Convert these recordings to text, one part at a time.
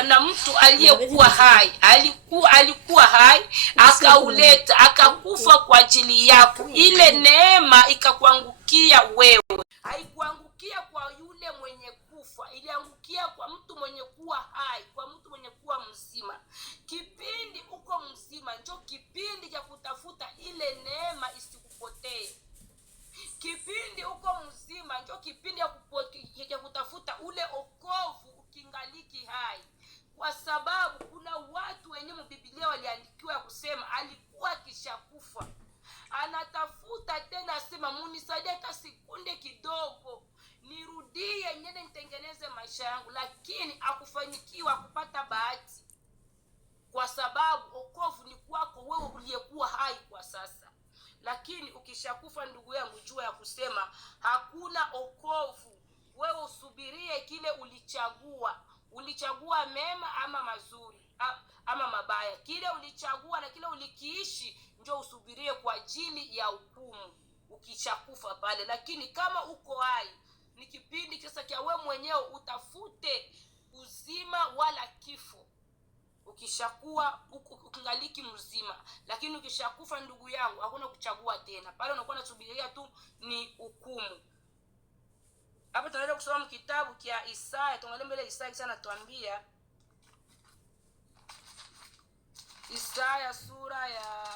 kufa na mtu aliyekuwa hai, alikuwa hai, akauleta akakufa kwa ajili yako. Ile neema ikakuangukia wewe, haikuangukia kwa yule mwenye kufa, iliangukia kwa mtu mwenye kuwa hai, kwa mtu mwenye kuwa mzima. Kipindi uko mzima ndio kipindi cha kutafuta ile neema isikupotee. Kipindi uko mzima ndio kipindi ya kutafuta ule okovu ukingaliki hai, kwa sababu kuna watu wenye Biblia waliandikiwa kusema alikuwa kishakufa, anatafuta tena, asema munisaidie hata sekunde kidogo nirudie nyene nitengeneze maisha yangu, lakini akufanikiwa kupata bahati, kwa sababu okovu ni kwako wewe uliyekuwa hai kwa sasa. Lakini ukishakufa ndugu yangu, jua ya kusema hakuna okovu. Wewe usubirie kile ulichagua mema ama mazuri ama mabaya. Kile ulichagua na kile ulikiishi ndio usubirie kwa ajili ya hukumu ukishakufa pale. Lakini kama uko hai, ni kipindi sasa cha wewe mwenyewe utafute uzima wala kifo. Ukishakuwa ukingaliki mzima, lakini ukishakufa ndugu yangu hakuna kuchagua tena. Pale unakuwa unasubiria tu ni hukumu. Hapa tunaenda kusoma kitabu cha Isaya. Tuangalie mbele Isaya sana, tuambia Isaya sura ya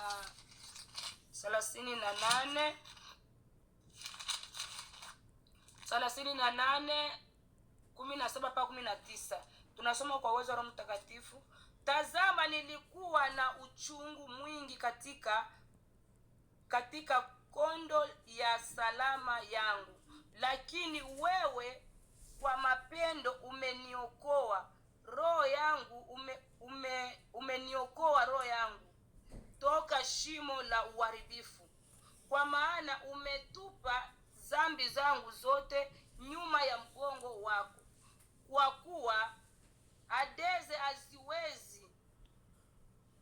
38 17-19. Tunasoma kwa uwezo wa Roho Mtakatifu. Tazama, nilikuwa na uchungu mwingi katika kondo ya salama yangu, lakini wewe kwa mapendo umeniokoa roho yangu, umeniokoa roho yangu toka shimo la uharibifu. Kwa maana umetupa dhambi zangu zote nyuma ya mgongo wako, kwa kuwa adeze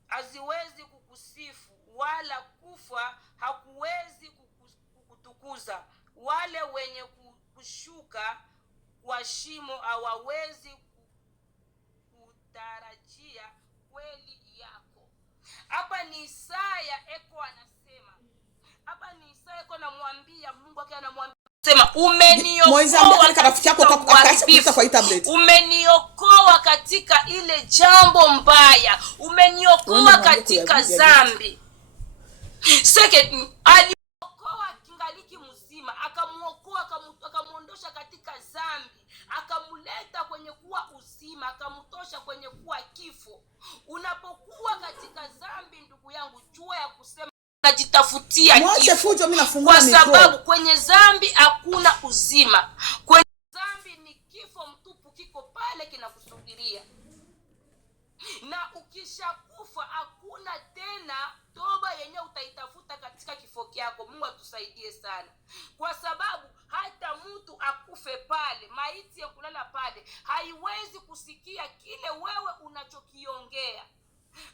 haziwezi kukusifu, wala kufa hakuwezi kukutukuza. Wale wenye kushuka kwa shimo hawawezi kutarajia kweli yako. Hapa ni Isaya eko anasema, hapa ni Isaya eko anamwambia Mungu wake, anamwambia sema umeniokoa katika ile jambo mbaya, umeniokoa katika dhambi. Second, aliokoa kingaliki mzima, akamuokoa, akamuondosha katika dhambi, akamuleta kwenye kuwa uzima, akamtosha kwenye kuwa kifo. Unapokuwa katika dhambi ndugu yangu, jua ya kusema unajitafutia kifo, kwa sababu kwenye dhambi hakuna uzima. Kwenye dhambi ni kifo mtupu, kiko pale kinakusubiria. Na ukishakufa hakuna tena toba yenye utaitafuta katika kifo kyako. Mungu atusaidie sana, kwa sababu hata mtu akufe pale, maiti ya kulala pale, haiwezi kusikia kile wewe unachokiongea,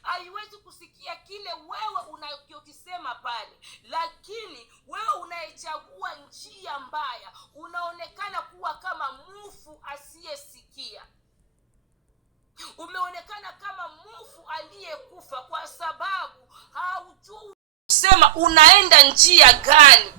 haiwezi kusikia kile wewe unachokisema pale. Lakini wewe unayechagua njia mbaya, unaonekana kuwa kama mufu asiyesikia, umeonekana kama mufu aliyekufa, kwa sababu haujui kusema unaenda njia gani,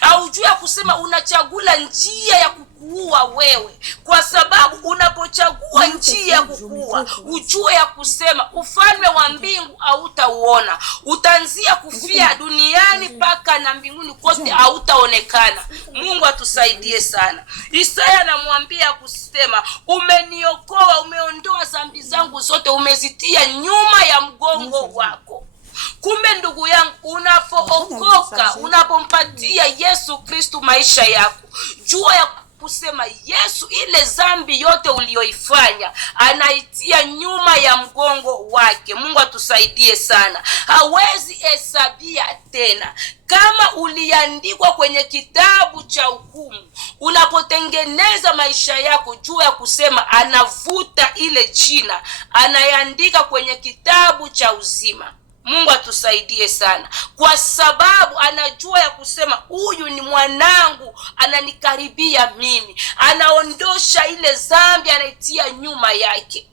haujui kusema unachagula njia ya kukuua wewe. Kwa sababu unapochagua njia ya kukuua, ujue ya kusema ufalme wa mbingu hautauona, utaanzia kufia duniani mpaka na mbinguni kote hautaonekana. Mungu atusaidie sana. Isaya anamwambia kusema umeniokoa, umeondoa dhambi zangu zote, umezitia nyuma ya mgongo wako. Kumbe ndugu yangu, unapookoka, unapompatia Yesu Kristo maisha yako, jua ya kusema Yesu ile dhambi yote ulioifanya anaitia nyuma ya mgongo wake. Mungu atusaidie sana. Hawezi hesabia tena. Kama uliandikwa kwenye kitabu cha hukumu, unapotengeneza maisha yako, jua ya kusema anavuta ile jina, anaandika kwenye kitabu cha uzima. Mungu atusaidie sana, kwa sababu anajua ya kusema huyu ni mwanangu, ananikaribia mimi, anaondosha ile dhambi, anaitia nyuma yake.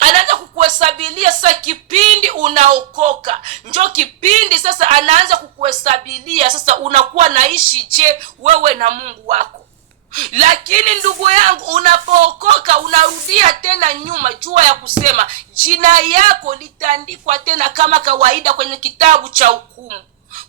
Anaanza kukuhesabilia sasa kipindi unaokoka. Njoo kipindi sasa anaanza kukuhesabilia sasa unakuwa naishi je wewe na Mungu wako. Lakini ndugu yangu, unapookoka unarudia tena nyuma, jua ya kusema jina yako litaandikwa tena kama kawaida kwenye kitabu cha hukumu.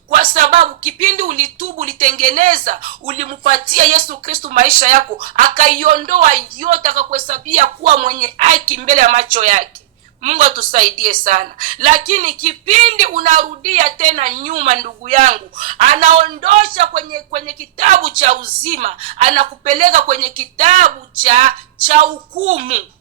Kwa sababu kipindi ulitubu, ulitengeneza, ulimpatia Yesu Kristo maisha yako, akaiondoa yote, akakuhesabia kuwa mwenye haki mbele ya macho yake. Mungu atusaidie sana. Lakini kipindi unarudia tena nyuma, ndugu yangu, anaondosha kwenye kitabu cha uzima, anakupeleka kwenye kitabu cha hukumu.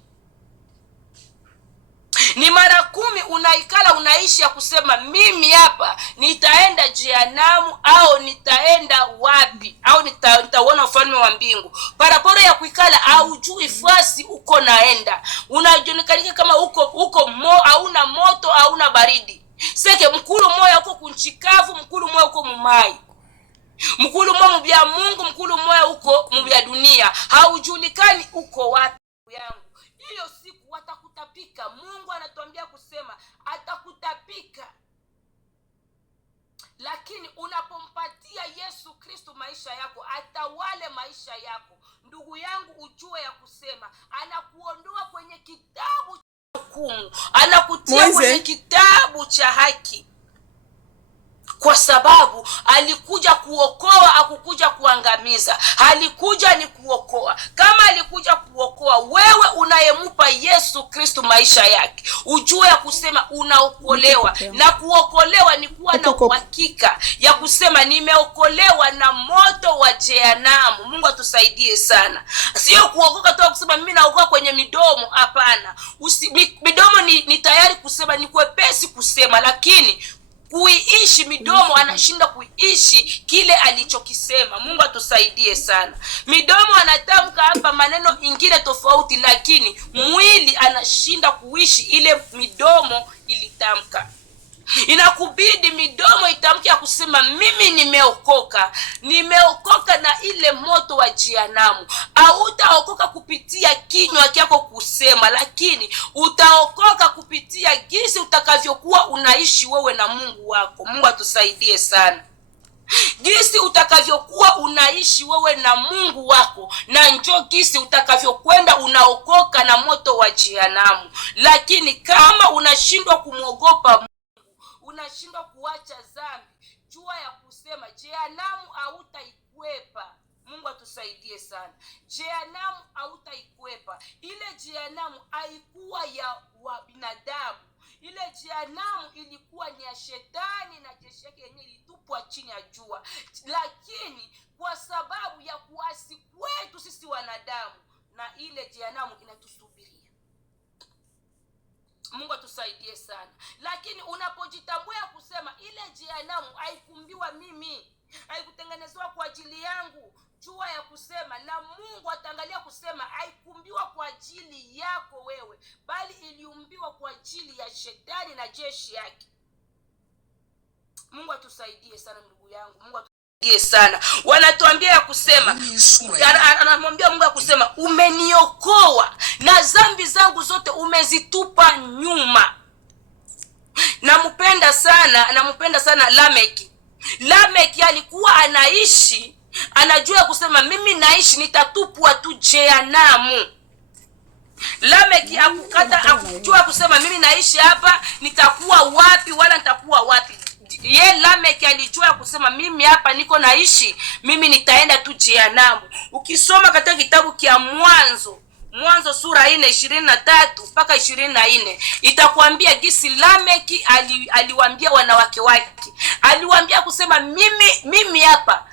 Ni mara 10 unaikala unaishi ya kusema mimi hapa nitaenda jehanamu au nitaenda wapi au nitaona ufalme wa mbingu. Paraporo ya kuikala haujui fasi uko naenda. Unajionekana kama uko hauna moto hauna baridi. Seke mkulu moya uko kunchikavu, mkulu moya uko mumai. Mkulu moya mbya Mungu, mkulu moya uko mbya dunia. Haujulikani uko wapi yangu. Hiyo siku watakutapika. Mungu anatuambia kusema atakutapika. Lakini unapompatia Yesu Kristo maisha yako, atawale maisha yako, ndugu yangu, ujue ya kusema anakuondoa kwenye kitabu cha hukumu, anakutia kwenye kitabu cha haki. Kwa sababu alikuja kuokoa, akukuja kuangamiza. Alikuja ni kuokoa. Kama alikuja kuokoa, wewe unayemupa Yesu Kristo maisha yake, ujue ya kusema unaokolewa. Na kuokolewa ni kuwa na uhakika ya kusema nimeokolewa na moto wa jehanamu. Mungu atusaidie sana. Sio kuokoka tu kusema mimi naokoka kwenye midomo, hapana. Midomo ni tayari kusema, ni kwepesi kusema, lakini kuiishi midomo anashinda kuiishi kile alichokisema. Mungu atusaidie sana. Midomo anatamka hapa maneno ingine tofauti, lakini mwili anashinda kuishi ile midomo ilitamka. Inakubidi midomo itamke ya kusema mimi nimeokoka na ile moto wa jehanamu. Hautaokoka kupitia kinywa chako kusema, lakini utaokoka kupitia jinsi utakavyokuwa unaishi wewe na Mungu wako. Mungu atusaidie sana. Jinsi utakavyokuwa unaishi wewe na Mungu wako, na njoo jinsi utakavyokwenda unaokoka na moto wa jehanamu. Lakini kama unashindwa kumwogopa, unashindwa kuacha dhambi, jua ya kusema jehanamu hautaikwepa. Mungu atusaidie sana. Jehanamu hautaikwepa. Ile jehanamu haikuwa ya binadamu. Ile jehanamu ilikuwa ni ya shetani na jeshi yake yenyewe ilitupwa chini ya jua. Lakini kwa sababu ya kuasi kwetu sisi wanadamu, na ile jehanamu inatusubiria. Mungu atusaidie sana. Lakini unapojitambua kusema ile jehanamu haikumbiwa mimi, haikutengenezwa kwa ajili yangu, jua ya kusema na Mungu ataangalia kusema haikumbiwa kwa ajili yako wewe, bali iliumbiwa kwa ajili ya shetani na jeshi yake. Mungu atusaidie sana ndugu yangu. Mungu atusaidie sana. Wanatuambia ya kusema, anamwambia Mungu ya kusema umeniokoa na dhambi zangu zote umezitupa nyuma. Nampenda sana Lameki. Lameki alikuwa anaishi, anajua kusema mimi naishi nitatupwa tu jehanamu. Lameki hakujua kusema mimi naishi hapa nitakuwa wapi wala nitakuwa wapi. Lameki alijua kusema mimi hapa niko naishi, mimi nitaenda tu jehanamu. Ukisoma katika kitabu kia Mwanzo sura 4:23 mpaka 24, itakwambia jinsi Lameki aliwaambia wanawake wake. Aliwaambia kusema mimi hapa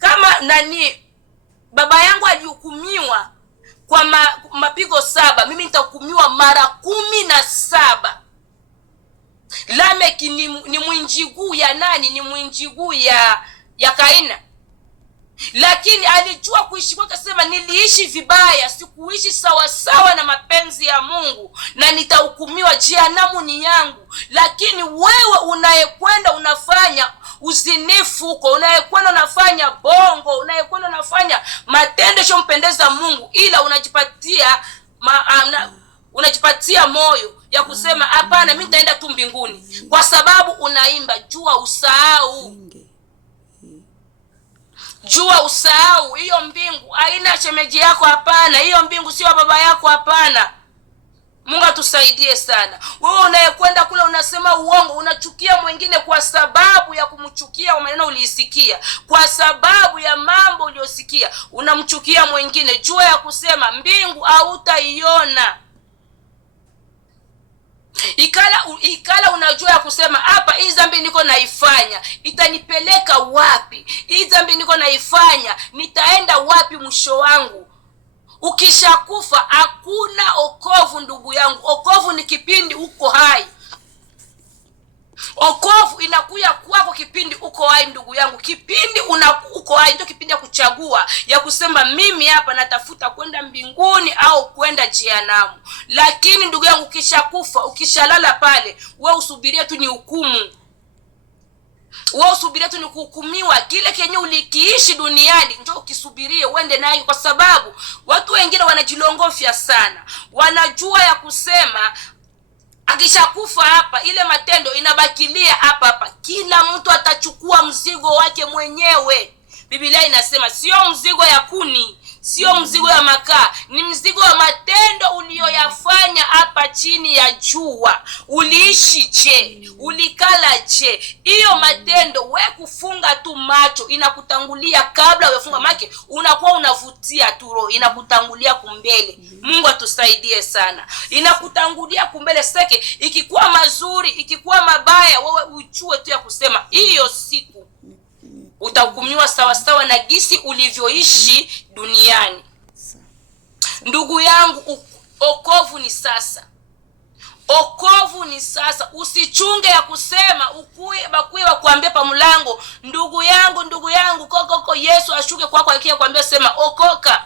kama nani baba yangu alihukumiwa kwa mapigo 7, mimi nitahukumiwa mara 17. Lameki ni mwinjiguu ya nani? Ni mwinjiguu ya Kaina. Lakini alijua kuishi kwake, sema niliishi vibaya, sikuishi sawa sawa na mapenzi ya Mungu, na nitahukumiwa, jehanamu ni yangu. Lakini wewe unayekwenda unafanya uzinifu huko, unayekwenda unafanya bongo, unayekwenda unafanya matendo yasiyompendeza Mungu, ila unajipatia unajipatia moyo ya kusema hapana, mimi nitaenda tu mbinguni, kwa sababu unaimba. Jua usahau, jua usahau, hiyo mbingu haina shemeji yako, hapana. Hiyo mbingu sio baba yako, hapana. Mungu atusaidie sana. Wewe unayekwenda kule unasema uongo, unachukia mwingine kwa sababu ya kumchukia maneno uliisikia, kwa sababu ya mambo uliyosikia unamchukia mwingine. Jua ya kusema mbingu hautaiona. Ikala unajua ya kusema hapa, hii dhambi niko naifanya itanipeleka wapi? Hii dhambi niko naifanya nitaenda wapi mwisho wangu? Ukishakufa hakuna okovu ndugu yangu. Okovu ni kipindi uko hai. Okovu inakuya kwako kipindi uko hai ndugu yangu. Kipindi uko hai ndio kipindi ya kuchagua, ya kusema mimi hapa natafuta kwenda mbinguni au kwenda jehanamu. Lakini ndugu yangu, ukishakufa, ukishalala pale, wewe usubirie tu ni hukumu. Wewe usubirie tu ni kuhukumiwa. Kile kenye ulikiishi duniani ndio ukisubirie uende nayo, kwa sababu watu wengine wanajilongofia sana. Wanajua ya kusema akishakufa hapa, ile matendo inabakilia hapa hapa. Kila mtu atachukua mzigo wake mwenyewe. Biblia inasema sio mzigo ya kuni, sio mzigo ya makaa, ni mzigo wa matendo uliyoyafanya hapa chini ya jua. Uliishi je? Ulikala je? Hiyo matendo, we kufunga tu macho inakutangulia kabla uyafunga make, unakuwa unavutia tu roho, inakutangulia kumbele. Mungu atusaidie sana. Inakutangulia kumbele seke, ikikuwa mazuri, ikikuwa mabaya, wewe ujue tu ya kusema hiyo siku utahukumiwa sawa sawa na gisi ulivyoishi duniani. Ndugu yangu, okovu ni sasa. Okovu ni sasa. Usichunge ya kusema ukuye bakuye wakuambia pa mlango, ndugu yangu koko Yesu ashuke kwako akia kuambia sema okoka.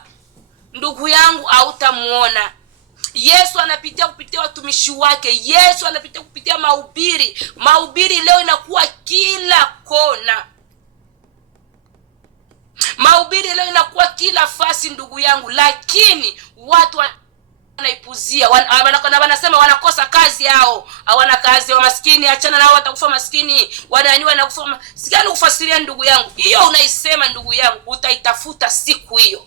Ndugu yangu, hautamuona. Yesu anapitia kupitia watumishi wake. Yesu anapitia kupitia mahubiri. Mahubiri leo inakuwa kila kona. Mahubiri leo inakuwa kila fasi ndugu yangu, lakini watu wanaipuzia. Wanasema wanakosa kazi yao. Hawana kazi, wa maskini, achana nao, watakufa maskini. Wanani wanakufa. Sikani kufasiria ndugu yangu. Hiyo unaisema ndugu yangu, utaitafuta siku hiyo.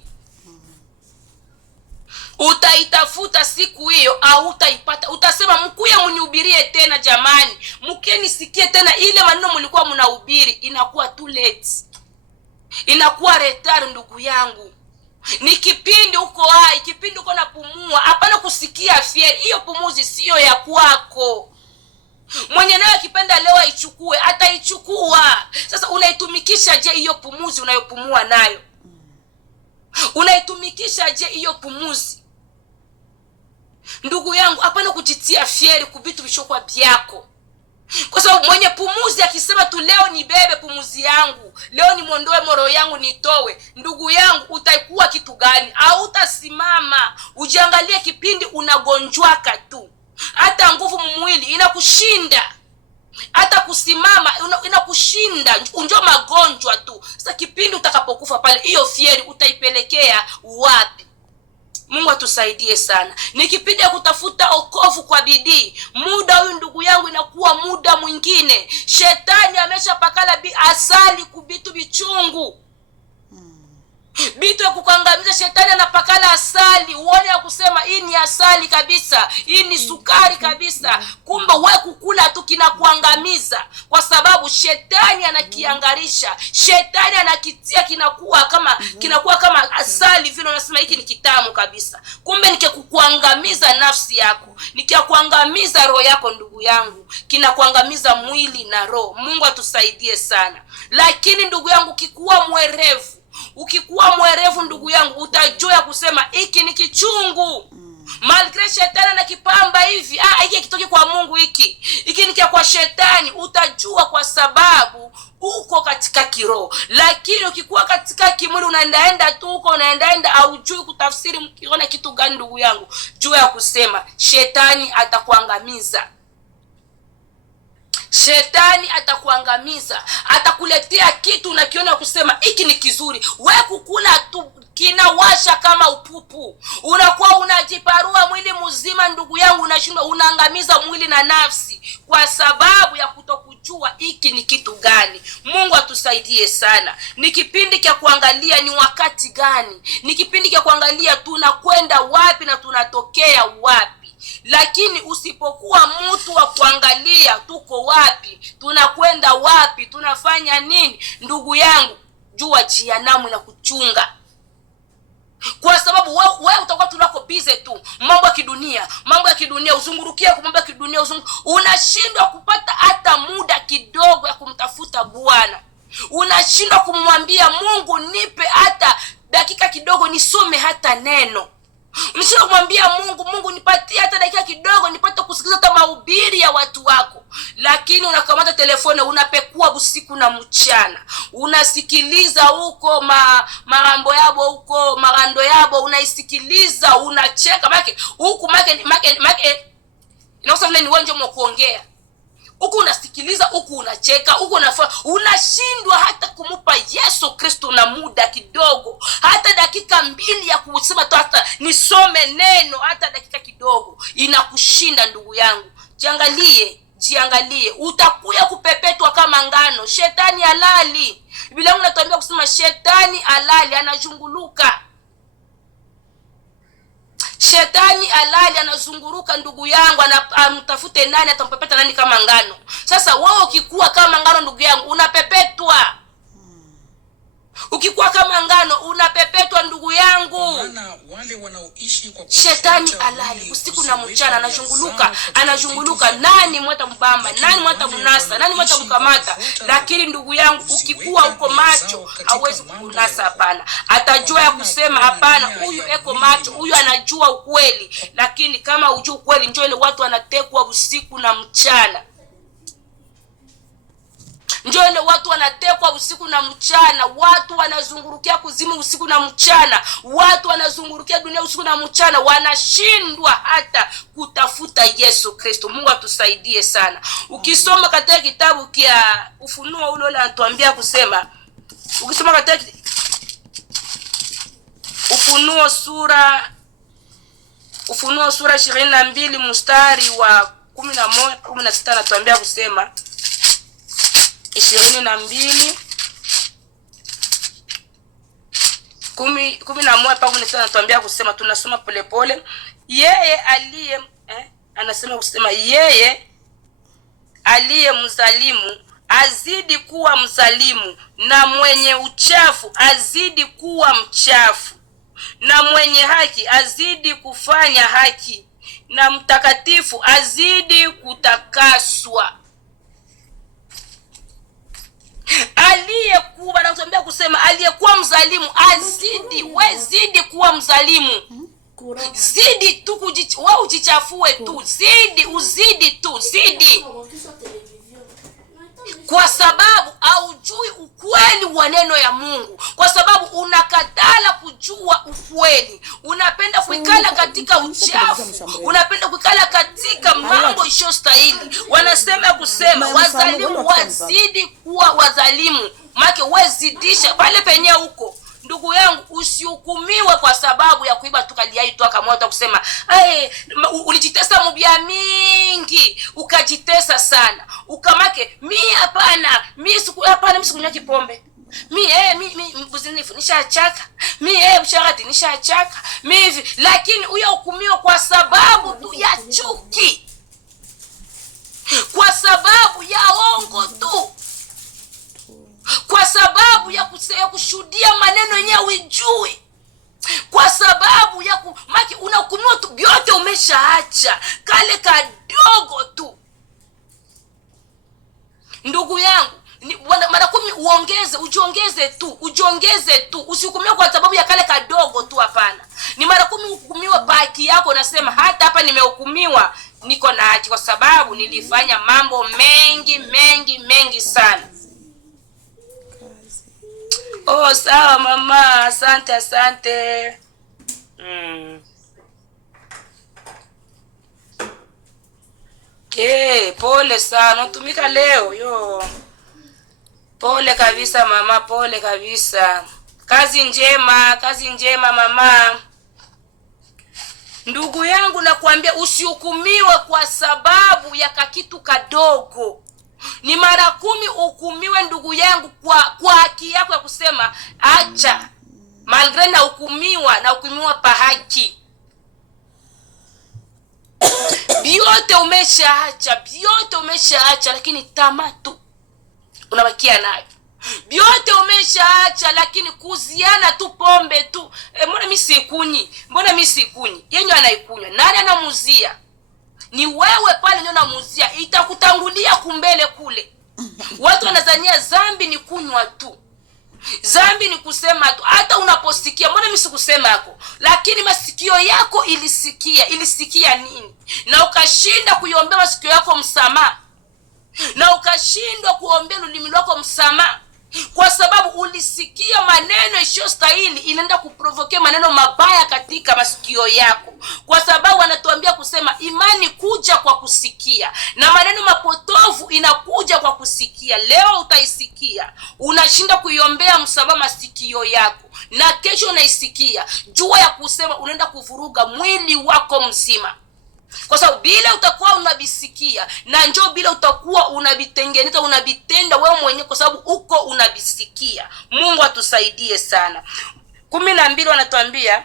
Utaitafuta siku hiyo au utaipata. Utasema mkuye mnihubirie tena jamani. Mkuye nisikie tena ile maneno mlikuwa mnahubiri. Inakuwa too late. Inakuwa retard ndugu yangu. Ni kipindi uko hai, kipindi uko napumua, hapana kusikia fieri. Hiyo pumuzi sio ya kwako. Mwenye nayo akipenda leo aichukue, ataichukua. Sasa unaitumikisha je hiyo pumuzi unayopumua nayo? Unaitumikisha je hiyo pumuzi? Ndugu yangu, hapana kujitia fieri kubitu bishokwa byako. Kwa sababu mwenye pumuzi akisema tu leo ni bebe pumuzi yangu, leo ni mondoe moro yangu nitowe, ndugu yangu, utaikuwa kitu gani? Au utasimama ujiangalie kipindi unagonjwaka tu. Hata nguvu mwili inakushinda. Hata kusimama inakushinda, unjo magonjwa tu. Sasa kipindi utakapokufa pale, hiyo fieri utaipelekea wapi? Mungu atusaidie sana. Ni kipindi ya kutafuta okovu kwa bidii. Muda huyu ndugu yangu inakuwa muda mwingine. Shetani ameshapakala asali kubitu bichungu. Bitu ya kukangamiza, shetani anapakala asali. Uone ya kusema hii ni asali kabisa, hii ni sukari kabisa. Kumbe wewe kukula tu kinakuangamiza, kwa sababu shetani anakiangarisha. Shetani anakitia kinakuwa kama asali vile, unasema hiki ni kitamu kabisa. Kumbe nikikuangamiza nafsi yako, nikiakuangamiza roho yako ndugu yangu, kinakuangamiza mwili na roho. Mungu atusaidie sana. Lakini ndugu yangu, ukikuwa mwerevu ndugu yangu, utajua kusema hiki ni kichungu. Malgré shetani na kipamba hivi, hiki kitoki kwa Mungu, hiki ni kwa shetani. Utajua kwa sababu uko katika kiroho. Lakini ukikuwa katika kimwili, unaendaenda tu huko, unaendaenda haujui kutafsiri mkiona kitu gani ndugu yangu, jua ya kusema shetani atakuangamiza. Shetani atakuangamiza, atakuletea kitu unakiona kusema hiki ni kizuri, wewe kukula tu kinawasha kama upupu, unakuwa unajiparua mwili mzima. Ndugu yangu, unashindwa, unaangamiza mwili na nafsi kwa sababu ya kutokujua hiki ni kitu gani. Mungu atusaidie sana. Ni kipindi cha kuangalia ni wakati gani, ni kipindi cha kuangalia tunakwenda wapi na tunatokea wapi. Lakini usipokuwa mtu wa kuangalia tuko wapi, tunakwenda wapi, tunafanya nini, ndugu yangu, jua jehanamu na kuchunga. Kwa sababu wewe utakuwa tunako bize tu mambo ya kidunia, uzungurukie kwa mambo ya kidunia, unashindwa kupata hata muda kidogo ya kumtafuta Bwana. Unashindwa kumwambia Mungu, nipe hata dakika kidogo nisome hata neno. Unashindwa kumwambia Mungu, nipatie hata dakika kidogo nipate kusikiliza hata mahubiri ya watu wako. Lakini unakamata telefone, unapekua usiku na mchana, unasikiliza huko marambo yabo, huko marando yabo, unaisikiliza, unacheka make huku make inakosa vile ni wewe ndio mkuongea. Huku unasikiliza, huku unacheka, huku unashindwa hata kumupa Yesu Kristo na muda kidogo, hata dakika 2 ya kusema tu hata nisome neno, hata dakika kidogo inakushinda. Ndugu yangu, jiangalie, utakuya kupepetwa kama ngano. Shetani halali, Biblia yangu inatuambia kusema shetani halali, anazunguluka. Shetani halali anazunguruka, ndugu yangu, anamtafute nani, atampepeta nani kama ngano. Sasa wewe ukikuwa kama ngano, ndugu yangu, unapepetwa. Ukikuwa kama ngano unapepetwa, ndugu yangu. Shetani halali usiku na mchana anazunguluka, nani mwata mpamba, nani mwata munasa, nani mwata mkamata. Lakini ndugu yangu, ukikuwa uko macho, hawezi kukunasa. Hapana, atajua ya kusema hapana, huyu eko macho, huyu anajua ukweli. Lakini kama hujui ukweli, njoo ile watu wanatekwa usiku na mchana. Njoo ile watu wanatekwa usiku na mchana, watu wanazungurukia kuzimu usiku na mchana, watu wanazungurukia dunia usiku na mchana, wanashindwa hata kutafuta Yesu Kristo. Mungu atusaidie sana. Ukisoma katika kitabu kia Ufunuo ule anatuambia kusema, ukisoma katika Ufunuo sura 22 mstari wa 11 16 anatuambia kusema 11 anatuambia kusema, tunasoma polepole. Yeye aliye anasema kusema, yeye aliye mzalimu azidi kuwa mzalimu, na mwenye uchafu azidi kuwa mchafu, na mwenye haki azidi kufanya haki, na mtakatifu azidi kutakaswa. Aliyekuwa anatuambia kusema aliyekuwa mzalimu azidi, we zidi kuwa mzalimu. Zidi tu wewe ujichafue tu, uzidi tu. Kwa sababu haujui ukweli wa neno ya Mungu, kwa sababu unakatala kujua ukweli. Unapenda kuikala katika uchafu, unapenda kuikala katika mambo isiyostahili. Wanasema kusema wazalimu wazidi kuwa wazalimu, make wezidisha pale penye huko. Ndugu yangu, usihukumiwe kwa sababu ya kuiba tukaliai tu akamwota kusema ulijitesa mubia mingi, ukajitesa sana, ukamake mimi sikunywa kipombe, mimi buzinifu nishachaka, mimi msharati nishachaka, hivi. Lakini huyo hukumiwa kwa sababu tu ya chuki, kwa sababu ya ongo tu, kwa sababu ya kushuhudia maneno yenyewe ujui, kwa sababu ya maki unahukumiwa tu, vyote umeshaacha kale kadogo tu. Ndugu yangu, mara 10 ujiongeze tu, usihukumiwe kwa sababu ya kale kadogo tu. Hapana, ni mara 10 uhukumiwa baki yako. Nasema hata hapa nimehukumiwa, niko na haki kwa sababu nilifanya mambo mengi sana. Oh, sawa mama, asante. Pole sana, unatumika leo yo. Pole kabisa mama, pole kabisa. Kazi njema mama. Ndugu yangu, nakwambia usihukumiwe kwa sababu ya kakitu kadogo. Ni mara 10 hukumiwe ndugu yangu kwa haki yako ya kusema acha. Malgré na hukumiwa pa haki. Biote umeshaacha lakini tamaa tu unabakia nayo. Biote umeshaacha lakini kuziana tu pombe tu. Mbona mimi sikunywi? Yenye anaikunywa. Nani anamuzia? Ni wewe pale ndio unamuzia. Itakutangulia kumbele kule. Watu wanazania zambi ni kunywa tu. Zambi ni kusema tu. Hata unaposikia, mbona mimi sikusema yako? Lakini masikio yako ilisikia nini? Na ukashinda kuiombea masikio yako msamaha. Na ukashindwa kuombea ulimi wako msamaha. Kwa sababu ulisikia maneno isiyostahili, inaenda kuprovoke maneno mabaya katika masikio yako. Kwa sababu anatuambia kusema imani kuja kwa kusikia, na maneno mapotovu inakuja kwa kusikia. Leo utaisikia, unashinda kuiombea msamaha masikio yako, na kesho unaisikia, jua ya kusema unaenda kuvuruga mwili wako mzima. Kwa sababu bila utakuwa unabisikia, na njoo bila utakuwa unabitengeneza, unabitenda wewe mwenyewe, kwa sababu uko unabisikia. Mungu atusaidie sana. 12 wanatuambia,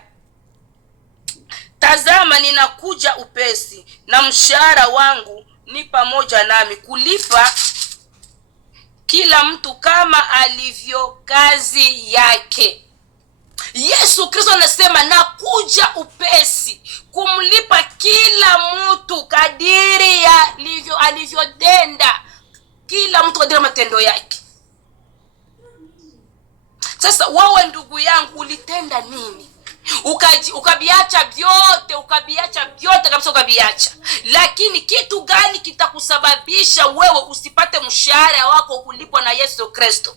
tazama ninakuja upesi, na mshahara wangu ni pamoja nami, kulipa kila mtu kama alivyo kazi yake. Yesu Kristo anasema nakuja upesi kumlipa kila mtu kadiri ya alivyotenda, kila mtu kadiri matendo yake. Sasa wewe ndugu yangu, ulitenda nini? Ukabiacha vyote kabisa, ukabiacha. Lakini kitu gani kitakusababisha wewe usipate mshahara wako kulipwa na Yesu Kristo?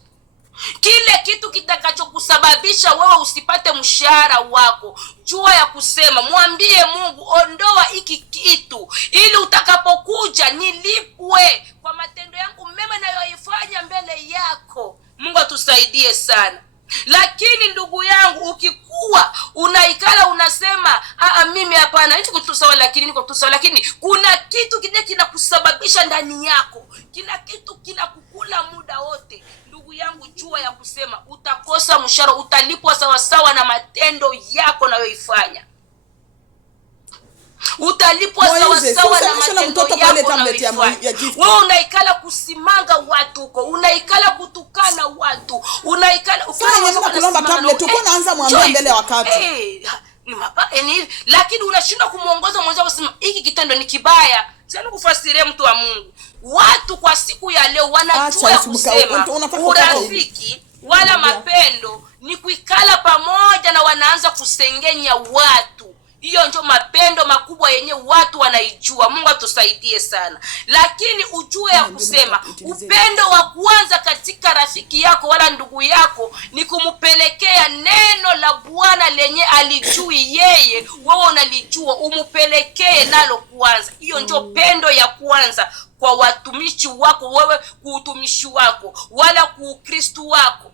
Kile kitu kitakachokusababisha wewe usipate mshahara wako, jua ya kusema, mwambie Mungu, ondoa hiki kitu ili utakapokuja nilipwe kwa matendo yangu mema nayoifanya mbele yako. Mungu atusaidie sana. Lakini ndugu yangu, ukikuwa unaikala unasema mimi hapana, niko tu sawa, lakini kuna kitu kile kinakusababisha ndani yako, kila kitu kinakukula muda wote, ndugu yangu, jua ya kusema utakosa mshahara, utalipwa sawa sawa na matendo yako unayoifanya. Utalipwa sawa sawa na matendo yako unayoifanya. Wewe unaikala kusimanga watu huko, unaikala kutukana watu, unaikala kulomba tablet uko naanza mwambie mbele wakati. Ni mabaya ni, lakini unashindwa kumuongoza mwenzako kusema hiki kitendo ni kibaya. Sasa kufasiria mtu wa Mungu. Watu kwa siku ya leo wanajua kusema urafiki wala mapendo ni kuikala pamoja, na wanaanza kusengenya watu. Hiyo ndio mapendo makubwa yenye watu wanaijua. Mungu atusaidie sana. Lakini ujue ya kusema upendo wa kwanza katika rafiki yako wala ndugu yako ni kumupelekea neno la Bwana lenye alijui yeye, wewe unalijua, umupelekee nalo kwanza. Hiyo ndio pendo ya kwanza kwa watumishi wako, wewe kuutumishi wako wala kuukristo wako.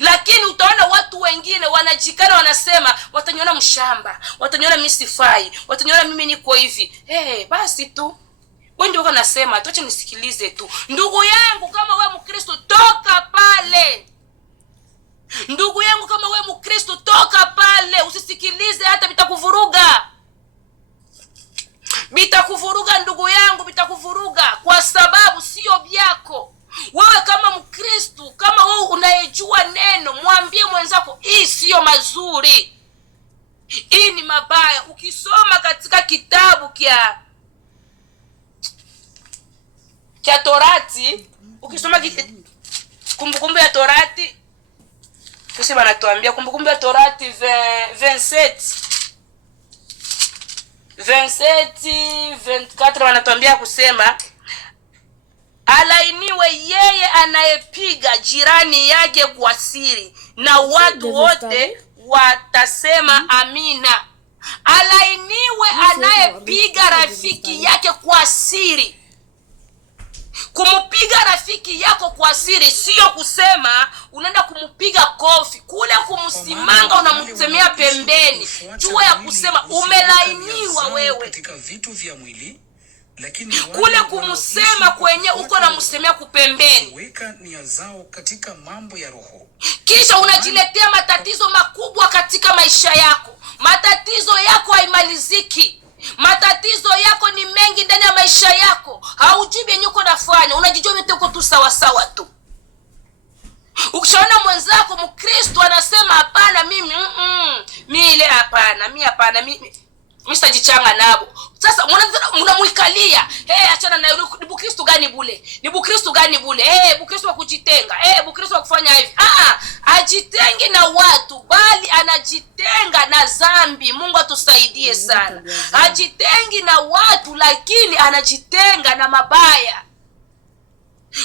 Lakini utaona watu wengine wanajikana, wanasema wataniona mshamba, wataniona mimi sifai, wataniona mimi niko hivi. Basi tu wewe ndio unasema, tuache nisikilize tu. Ndugu yangu, kama wewe Mkristo, toka pale. Ndugu yangu, kama wewe Mkristo, toka pale, usisikilize, hata bitakuvuruga. Bitakuvuruga ndugu yangu, bitakuvuruga kwa sababu sio vyako. Wewe kama Mkristo, kama wewe unayejua neno, mwambie mwenzako hii sio mazuri, hii ni mabaya. Ukisoma katika kitabu kia Torati, ukisoma Kumbukumbu ya Torati, kusema anatuambia Kumbukumbu ya Torati 27:24 wanatuambia kusema, alainiwe yeye anayepiga jirani yake kwa siri, na watu wote watasema amina. Alainiwe anayepiga rafiki yake kwa siri. Kumupiga rafiki yako kwa siri sio kusema unaenda kumupiga kofi. Kule kumsimanga unamsemea pembeni. Jua ya kusema umelainiwa wewe. Katika vitu vya mwili, kule kumusema kwenye uko na musemea kupembeni. Weka nia zao katika mambo ya roho. Kisha unajiletea matatizo makubwa katika maisha yako. Matatizo yako haimaliziki. Matatizo yako ni mengi ndani ya maisha yako. Haujui yenye uko nafanya. Unajijua yote uko tu sawa sawa tu. Ukishaona mwenzako Mkristo anasema hapana mimi ile hapana, mimi hapana, mimi sitajichanga nabo. Sasa mnamuikalia, achana na ni Bukristo gani bule? Ni Bukristo gani bule? Bukristo wa kujitenga. Bukristo wa kufanya hivi. Ajitengi na watu bali anajitenga na dhambi. Mungu atusaidie sana. Ajitengi na watu lakini anajitenga na mabaya.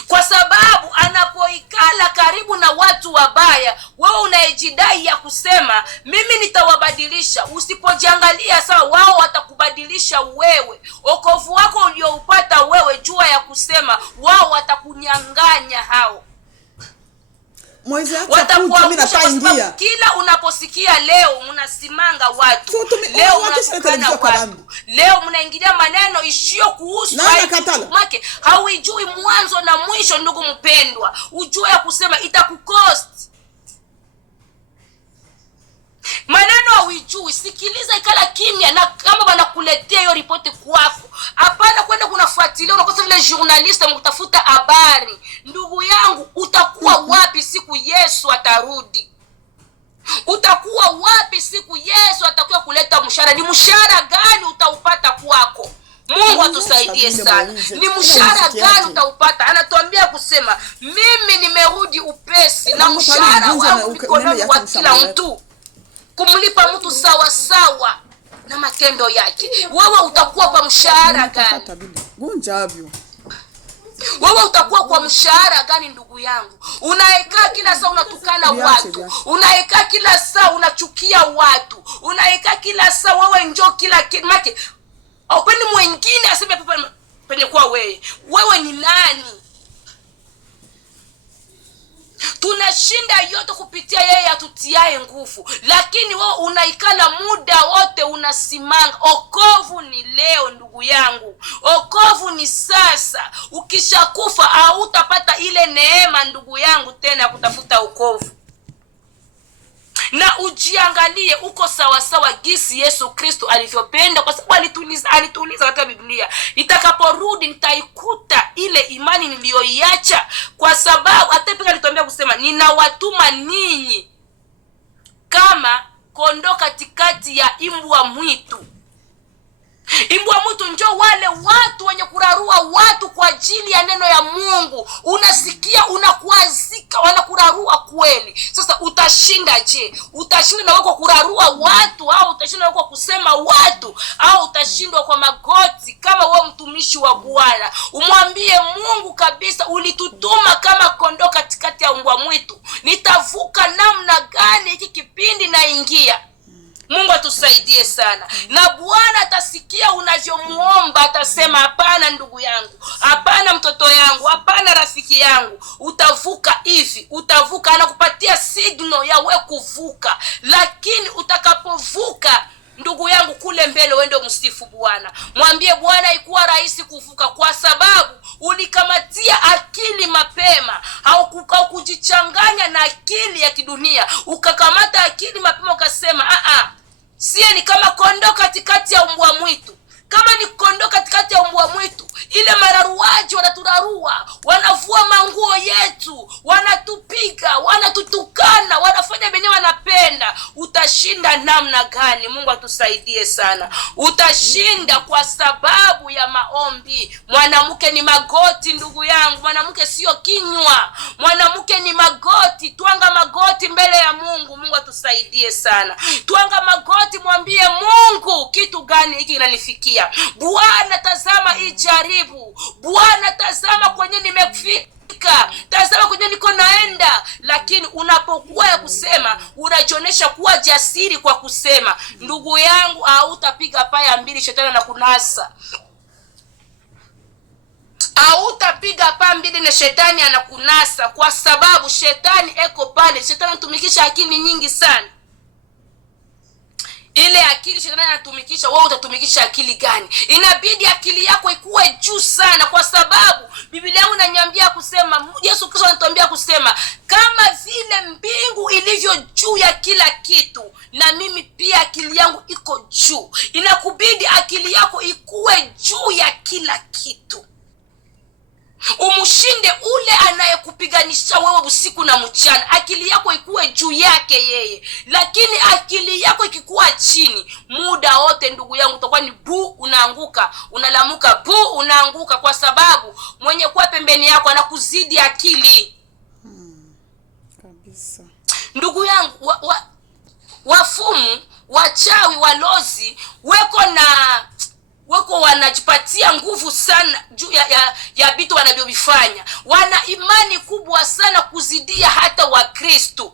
Kwa sababu anapoikala karibu na watu wabaya, wewe unajidai ya kusema mimi nitawabadilisha. Usipojiangalia sawa, wao watakubadilisha wewe. Wokovu wako ulioupata wewe, jua ya kusema wao watakunyang'anya hao. Watakuangusha. Kila unaposikia leo mnasimanga watu, leo mnatukana watu, leo mnaingilia maneno ishio kuhusu make, hauijui mwanzo na mwisho. Ndugu mpendwa, ujue ya kusema itakukost maneno hauijui. Sikiliza, ikala kimya, na kama banakuletea hiyo ripoti kwako, hapana kwenda kunafuatilia unakosa vile journalist mkutafuta habari. Ndugu yangu, utakuwa wapi siku Yesu atarudi? Utakuwa wapi siku Yesu atakuwa kuleta mshahara? Ni mshahara gani utaupata kwako? Mungu atusaidie sana. Ni mshahara gani utaupata? Anatuambia kusema mimi nimerudi upesi, na mshahara wangu mikononi mwa kila mtu, kumlipa mtu sawa sawa na matendo yake. Wewe utakuwa kwa mshahara gani? Wewe utakuwa kwa mshahara gani ndugu yangu? Unaekaa kila saa unatukana watu. Unaekaa kila saa unachukia watu. Unaekaa kila saa wewe njoo kila kitu. Make upende mwingine aseme pende kwa wewe. Wewe ni nani? Tunashinda yote kupitia yeye atutiae nguvu. Lakini wewe unaikala muda wote unasimanga. Okovu ni leo ndugu yangu. Okovu ni sasa. Ukishakufa hautapata ile neema ndugu yangu tena kutafuta okovu. Na ujiangalie uko sawa sawa gisi Yesu Kristo alivyopenda, kwa sababu alituuliza katika Biblia, nitakaporudi nitaikuta ile imani niliyoiacha? Kwa sababu hata pia alituambia kusema ninawatuma ninyi kama kondoo katikati ya imbwa mwitu. Imbwa mwitu njoo wale watu wenye kurarua watu kwa ajili ya neno ya Mungu. Unasikia unakuazika, wanakurarua kweli. Sasa utashinda je? Utashinda na wako kurarua watu, au utashinda wako kusema watu, au utashindwa kwa magoti kama wewe mtumishi wa Bwana? Umwambie Mungu kabisa, ulitutuma kama kondoo katikati ya imbwa mwitu. Nitavuka namna gani hiki kipindi naingia? Mungu atusaidie sana. Na Bwana atasikia unavyomuomba, atasema hapana ndugu yangu, hapana mtoto yangu, hapana rafiki yangu, utavuka hivi, utavuka. Anakupatia signal ya wewe kuvuka. Lakini utakapovuka ndugu yangu kule mbele, wende msifu Bwana. Mwambie Bwana haikuwa rahisi kuvuka, kwa sababu ulikamatia akili mapema. Haukujichanganya na akili ya kidunia. Ukakamata akili mapema ukasema sie ni kama kondoo katikati ya mbwa mwitu. Kama ni kondoo katikati ya mbwa mwitu, ile mararuaji wanaturarua, wanavua manguo yetu, wanatupiga, wanatutukana, wanafanya benye wanapenda. Utashinda namna gani? Mungu atusaidie sana. Utashinda kwa sababu ya maombi. Mwanamke ni magoti ndugu yangu. Mwanamke sio kinywa. Mwanamke ni magoti. Tuanga magoti mbele ya Mungu. Mungu atusaidie sana. Tuanga magoti, mwambie Mungu, kitu gani hiki kinanifikia? Bwana tazama hii jaribu. Bwana tazama kwenye nimefika. nimefika, tazama kwenye niko naenda. Lakini unapokuwa ya kusema, unajionyesha kuwa jasiri kwa kusema, ndugu yangu, hautapiga paya mbili, shetani anakunasa. Hautapiga paa mbili na shetani anakunasa, kwa sababu shetani eko pale. Shetani anatumikisha akili nyingi sana. Ile akili shetani anatumikisha, wewe utatumikisha akili gani? Inabidi akili yako ikuwe juu sana, kwa sababu Biblia yangu inaniambia kusema, Yesu Kristo anatuambia kusema, kama vile mbingu ilivyo juu ya kila kitu, na mimi pia akili yangu iko juu. Inakubidi akili yako ikuwe juu ya kila kitu, umshinde ule anayekupiganisha wewe usiku na mchana. Akili yako ikuwe juu yake yeye. Lakini akili yako ikikuwa chini, muda wote ndugu yangu utakuwa ni unaanguka, unalamuka unaanguka, kwa sababu mwenye kuwa pembeni yako anakuzidi akili. Kabisa. Ndugu yangu, wafumu, wachawi, walozi wako wanajipatia nguvu sana juu ya vitu wanavyovifanya. Wana imani kubwa sana kuzidia hata Wakristo.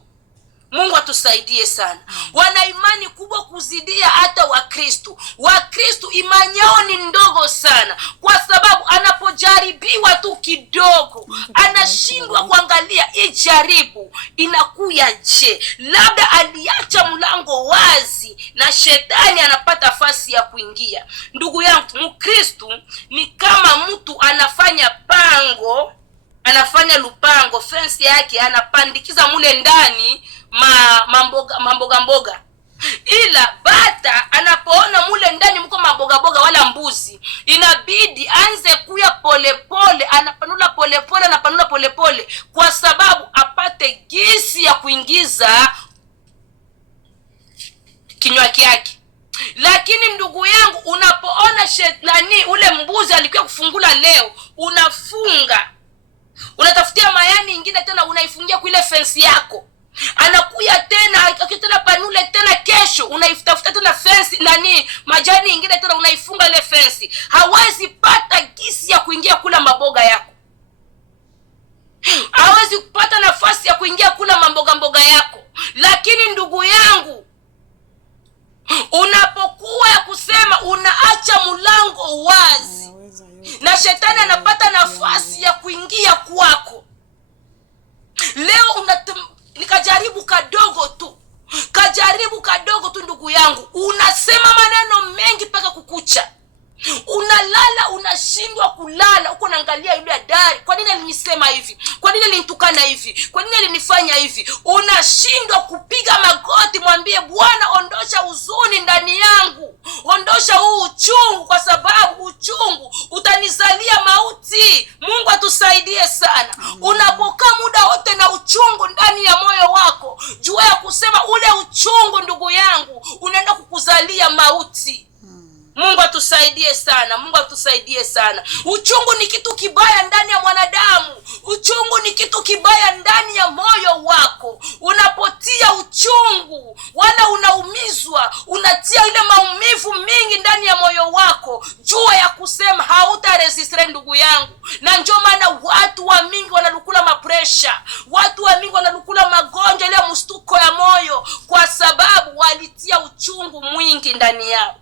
Mungu atusaidie sana. Wana imani kubwa kuzidia hata Wakristo. Wakristo imani yao ni ndogo sana, kwa sababu anapojaribiwa tu kidogo anashindwa kuangalia hii jaribu inakuya je. Labda aliacha mlango wazi na shetani anapata nafasi ya kuingia. Ndugu yangu, Mkristo ni kama mtu anafanya lupango, fence yake anapandikiza mule ndani mamboga. Ila bata anapoona mule ndani mko mamboga wala mbuzi, inabidi anze kuya polepole, anapanula polepole, kwa sababu apate gisi ya kuingiza kinywa yake. Lakini ndugu yangu, unapoona shetani ule mbuzi alikuwa kufungula leo, unafunga, unatafutia mayani ingine tena unaifungia kwa ile fence yako, anakuya tena panule tena, kesho unaitafuta tena fence majani ingine tena unaifunga ile fence. Hawezi pata gisi ya kuingia kula maboga yako, hawezi kupata nafasi ya kuingia kula mamboga yako. Lakini ndugu yangu, unapokuwa ya kusema, unaacha mlango wazi na shetani anapata nafasi ya kuingia kwako. Leo nikajaribu kadogo tu ndugu yangu, unasema maneno mengi mpaka kukucha, unalala unashindwa kulala, uko naangalia yule adari, kwa nini alinisema hivi, kwa nini alinitukana hivi, kwa nini alinifanya hivi. Unashindwa kupiga magoti, mwambie Bwana, ondosha huzuni ndani yangu, ondosha huu uchungu, kwa sababu uchungu utanizalia mauti. Mungu atusaidie sana. Unapokaa muda wote na uchungu ndani ya moyo wako, jua ya kusema ule uchungu ndugu yangu unaenda kukuzalia mauti. Mungu atusaidie sana. Uchungu ni kitu kibaya ndani ya mwanadamu. Uchungu ni kitu kibaya ndani ya moyo wako. Unapotia uchungu wala unaumizwa, unatia ile maumivu mingi ndani ya moyo wako, jua ya kusema hautaresistre ndugu yangu. Na ndio maana watu wa mingi wanalukula mapresha, watu wa mingi wanalukula magonjwa ile mstuko ya moyo, kwa sababu walitia uchungu mwingi ndani yao.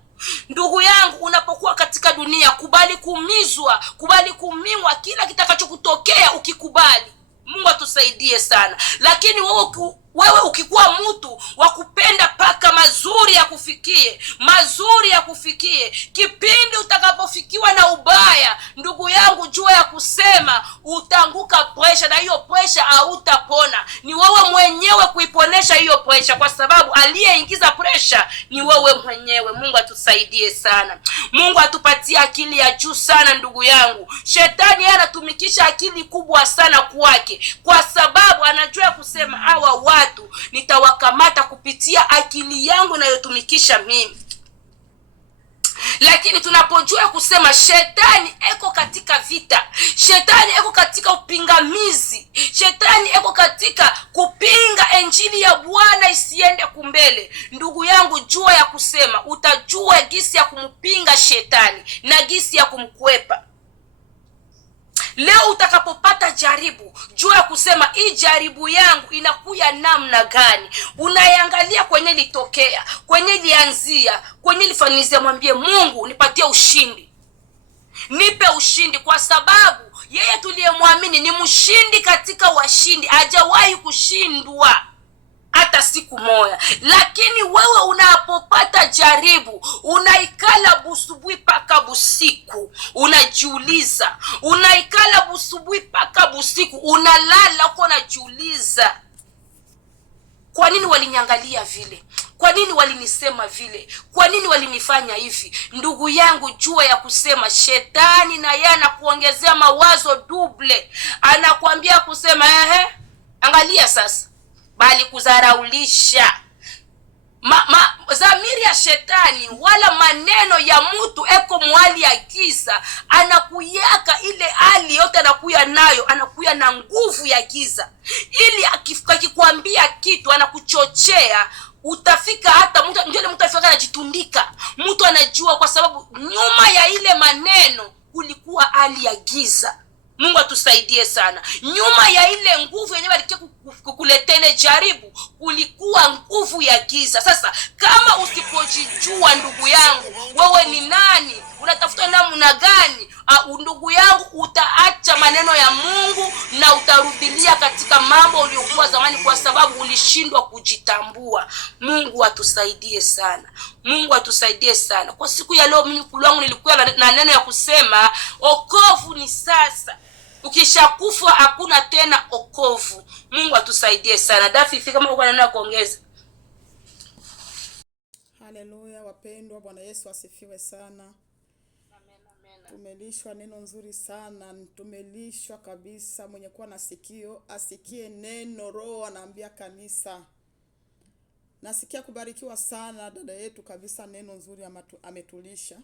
Ndugu yangu, unapokuwa katika dunia, kubali kuumizwa, kubali kuumiwa, kila kitakachokutokea ukikubali. Mungu atusaidie sana. Lakini wewe ukikuwa mtu wa kupenda paka mazuri ya kufikie, kipindi utakapofikiwa na ubaya, ndugu yangu, jua ya kusema utaanguka presha, na hiyo presha hautapona. Ni wewe mwenyewe kuiponesha hiyo presha, kwa sababu aliyeingiza presha ni wewe mwenyewe. Mungu atusaidie sana. Mungu atupatie akili ya juu sana ndugu yangu. Shetani yeye anatumikisha akili kubwa sana kwake, kwa sababu anajua kusema hawa watu nitawakamata kupitia akili yangu inayotumikisha mimi. Lakini tunapojua kusema shetani eko katika vita, shetani eko katika upingamizi, shetani eko katika kupinga injili ya Bwana isiende kumbele, ndugu yangu, jua ya kusema utajua gisi ya kumpinga shetani na gisi ya kumkwepa. Leo utakapopata jaribu, jua ya kusema hii jaribu yangu inakuya namna gani. Unaiangalia kwenye litokea, kwenye lianzia, kwenye lifanizia, mwambie Mungu nipatie ushindi. Nipe ushindi, kwa sababu yeye tuliyemwamini ni mshindi katika washindi, hajawahi kushindwa hata siku moja. Lakini wewe unapopata jaribu, unaikala busubui paka busiku, unajiuliza. Unaikala busubui paka busiku, unalala uko unajiuliza, kwa nini walinyangalia vile? Kwa nini walinisema vile? Kwa nini walinifanya hivi? Ndugu yangu, jua ya kusema shetani na yeye anakuongezea mawazo double. Anakuambia kusema angalia sasa, bali kuzaraulisha. Zamiri ya shetani wala maneno ya mtu eko mwali ya giza, anakuyaka ile hali yote anakuya nayo, anakuya na nguvu ya giza, ili akikwambia kitu anakuchochea. Utafika hata mtu ndio ile mtu afika anajitundika. Mtu anajua kwa sababu nyuma ya ile maneno kulikuwa hali ya giza. Mungu atusaidie sana. Nyuma ya ile nguvu yenyewe alikia kukuletea ile jaribu, kulikuwa nguvu ya giza. Sasa kama usipojijua, ndugu yangu, wewe ni nani, unatafuta namna gani, ndugu yangu, utaacha maneno ya Mungu na utarudilia katika mambo uliyokuwa zamani, kwa sababu ulishindwa kujitambua. Mungu atusaidie sana. Mungu atusaidie sana. Kwa siku ya leo mimi kwangu nilikuwa na neno ya kusema okovu ni sasa. Ukishakufa hakuna tena okovu. Mungu atusaidie sana. Dafi, kama uko na neno ya kuongeza. Haleluya wapendwa, Bwana Yesu asifiwe sana. Amen. Tumelishwa neno nzuri sana, tumelishwa kabisa. Mwenye kuwa na sikio asikie neno Roho anaambia kanisa. Nasikia kubarikiwa sana dada yetu kabisa, neno nzuri ametulisha.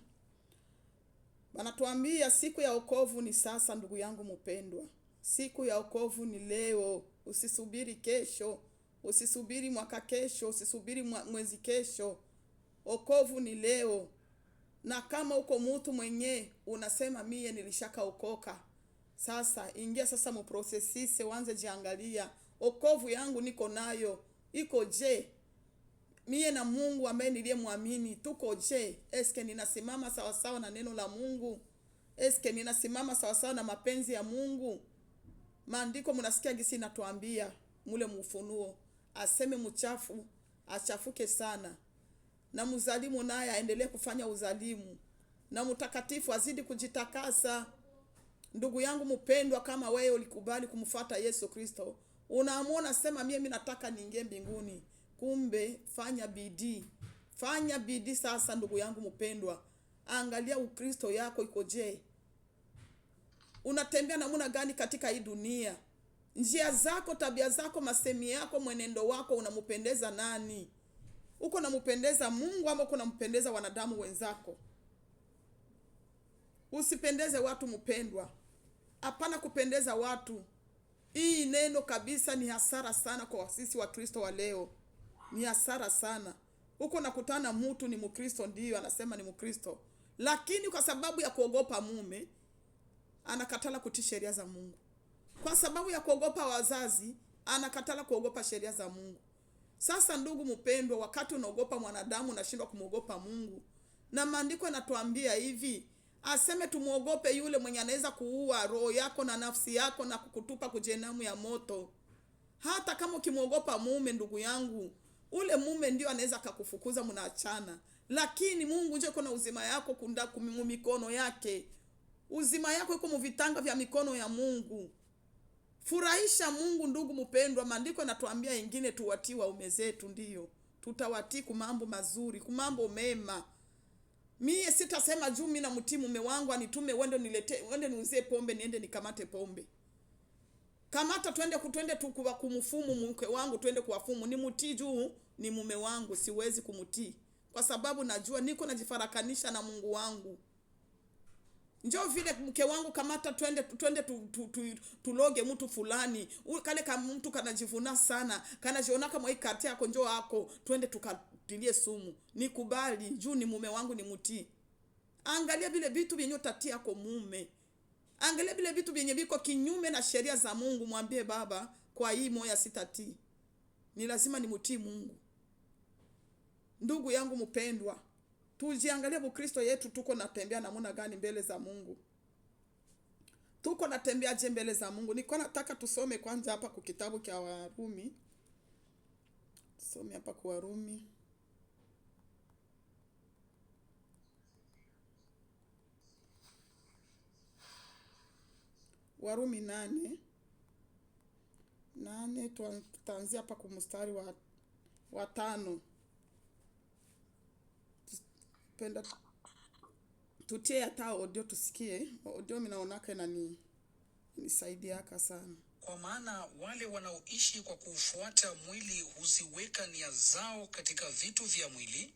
Wanatuambia siku ya wokovu ni sasa. Ndugu yangu mpendwa, siku ya wokovu ni leo. Usisubiri kesho, usisubiri mwaka kesho, usisubiri mwezi kesho. Wokovu ni leo. Na kama uko mtu mwenye unasema mie nilishaka okoka, sasa ingia sasa muprocessise, uanze jiangalia, wokovu yangu niko nayo iko je? Mie na Mungu ambaye niliyemwamini tuko je? Eske ninasimama sawa sawa na neno la Mungu? Eske ninasimama sawa sawa na mapenzi ya Mungu? Maandiko mnasikia gisi natuambia mule Ufunuo, aseme mchafu achafuke sana, na mzalimu naye aendelee kufanya uzalimu, na mtakatifu azidi kujitakasa. Ndugu yangu mpendwa, kama wewe ulikubali kumfuata Yesu Kristo, unaamua sema mimi nataka niingie mbinguni, kumbe fanya bidii. Fanya bidii sasa ndugu yangu mpendwa. Angalia Ukristo yako iko je? Unatembea namna gani katika hii dunia? Njia zako, tabia zako, masemi yako, mwenendo wako unampendeza nani? Uko nampendeza Mungu ama uko nampendeza wanadamu wenzako? Usipendeze watu mpendwa. Hapana kupendeza watu. Hii neno kabisa ni hasara sana kwa sisi wa Kristo wa leo. Ni hasara sana. Uko nakutana mtu ni Mkristo, ndio anasema ni Mkristo, lakini kwa sababu ya kuogopa mume anakatala kutii sheria za Mungu. Kwa sababu ya kuogopa wazazi anakatala kuogopa sheria za Mungu. Sasa ndugu mpendwa, wakati unaogopa mwanadamu unashindwa kumogopa Mungu. Na maandiko yanatuambia hivi, aseme tumuogope yule mwenye anaweza kuua roho yako na nafsi yako na kukutupa kujenamu ya moto. Hata kama ukimuogopa mume, ndugu yangu, ule mume ndio anaweza kukufukuza, mnaachana, lakini Mungu ndio kuna uzima yako kunda mikono yake. Uzima yako iko mvitanga vya mikono ya Mungu. Furahisha Mungu ndugu mpendwa. Maandiko yanatuambia ingine tuwatii waume zetu, ndio tutawatii kumambo mazuri, kumambo mema. Mie sitasema juu mimi na mtii mume wangu anitume wende niuzie pombe niende nikamate pombe. Kamata twende tukuwa kumfumu mke wangu, twende kuwafumu, ni mtii juu ni mume wangu. Siwezi kumtii kwa sababu najua niko najifarakanisha na Mungu wangu. Njoo vile mke wangu, kamata twende tuloge mtu fulani. Kale kama mtu kanajivuna sana, kanajiona kama hii kati yako, njoo hako twende tukatilie sumu. Nikubali juu ni mume wangu, ni mtii. Angalia vile vitu vyenye utatia kwa mume. Angalia vile vitu vyenye viko kinyume na sheria za Mungu, mwambie Baba, kwa hii moya sitatii. Ni lazima nimutii Mungu. Ndugu yangu mpendwa, tujiangalie Bukristo yetu, tuko natembea namna gani mbele za Mungu? Tuko natembea je mbele za Mungu? Niko nataka tusome kwanza hapa kwa kitabu cha Warumi. Tusome hapa kwa Warumi. Warumi 8 tutaanzia hapa kwa mstari wa 5. Penda tutie hata audio tusikie. Audio minaonaka nisaidiaka sana. Kwa maana wale wanaoishi kwa kufuata mwili huziweka nia zao katika vitu vya mwili,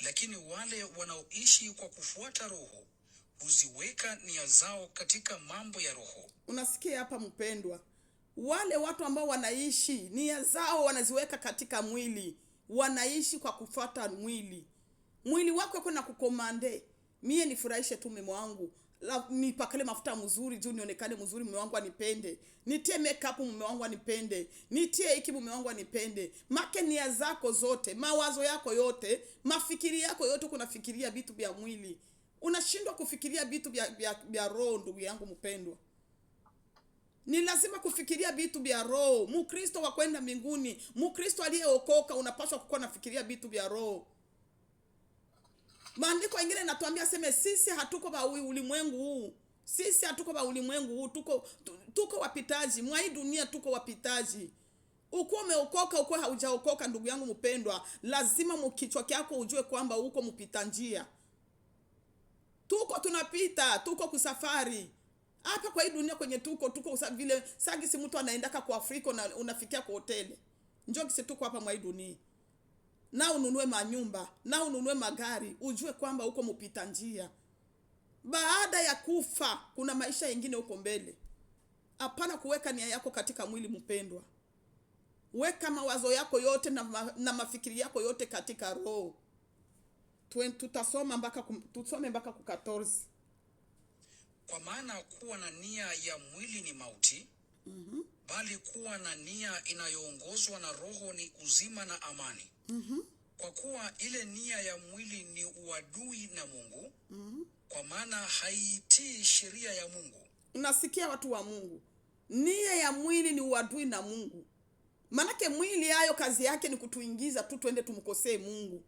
lakini wale wanaoishi kwa kufuata Roho huziweka nia zao katika mambo ya Roho. Unasikia hapa mpendwa? Wale watu ambao wanaishi nia zao wanaziweka katika mwili, wanaishi kwa kufuata mwili. Mwili wako uko na kukomande, mie nifurahishe tu mume wangu, nipakale mafuta mzuri juu nionekane mzuri, mume wangu anipende, nitie makeup mume wangu anipende, nitie hiki mume wangu anipende. Make nia zako zote, mawazo yako yote, mafikiri yako yote kunafikiria vitu vya mwili. Unashindwa kufikiria vitu vya roho. Ndugu yangu mpendwa, ni lazima kufikiria vitu vya roho. Mkristo wa kwenda mbinguni, Mkristo aliyeokoka, unapaswa kuwa nafikiria vitu vya roho. Maandiko mengine yanatuambia sema sisi hatuko ba ulimwengu huu. Sisi hatuko ba ulimwengu huu, tuko wapitaji. Mwa hii dunia tuko wapitaji. Uko umeokoka, uko haujaokoka, ndugu yangu mpendwa, lazima mkichwa kyako ujue kwamba uko mpita njia. Tuko tunapita, tuko kusafari. Hapa kwa hii dunia kwenye tuko vile sagisi mtu anaendaka kwa Afrika na unafikia kwa hoteli. Njoo kisi tuko hapa mwa hii dunia. Na ununue manyumba, na ununue magari, ujue kwamba uko mpita njia. Baada ya kufa kuna maisha mengine huko mbele. Hapana kuweka nia yako katika mwili mpendwa. Weka mawazo yako yote na mafikiri yako yote katika roho. Tusome mpaka ku 14. Kwa maana kuwa na nia ya mwili ni mauti, bali kuwa na nia inayoongozwa na Roho ni uzima na amani. Kwa kuwa ile nia ya mwili ni uadui na Mungu, kwa maana haitii sheria ya Mungu. Unasikia watu wa Mungu? Nia ya mwili ni uadui na Mungu. Manake mwili hayo kazi yake ni kutuingiza tu twende tumkosee Mungu.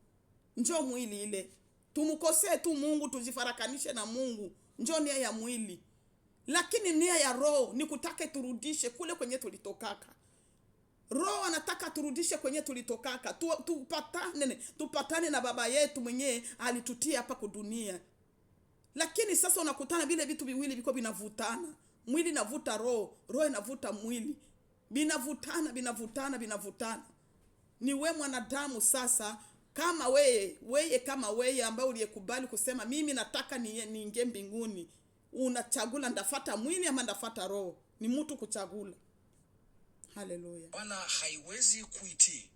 Njoo mwili ile tumkosee tu Mungu, tujifarakanishe na Mungu. Njoo nia ya mwili. Lakini nia ya roho ni kutaka turudishe kule kwenye tulitokaka. Roho anataka turudishe kwenye tulitokaka. Tupatane na baba yetu mwenye alitutia hapa kwa dunia. Lakini sasa unakutana vile vitu viwili viko vinavutana. Mwili inavuta roho, roho inavuta mwili. Binavutana. Ni wewe mwanadamu sasa, kama wewe ambao uliyekubali kusema mimi nataka niingie mbinguni, unachagula ndafuata mwili ama ndafuata roho. Ni mtu kuchagula. Haleluya. Wala haiwezi kuitii.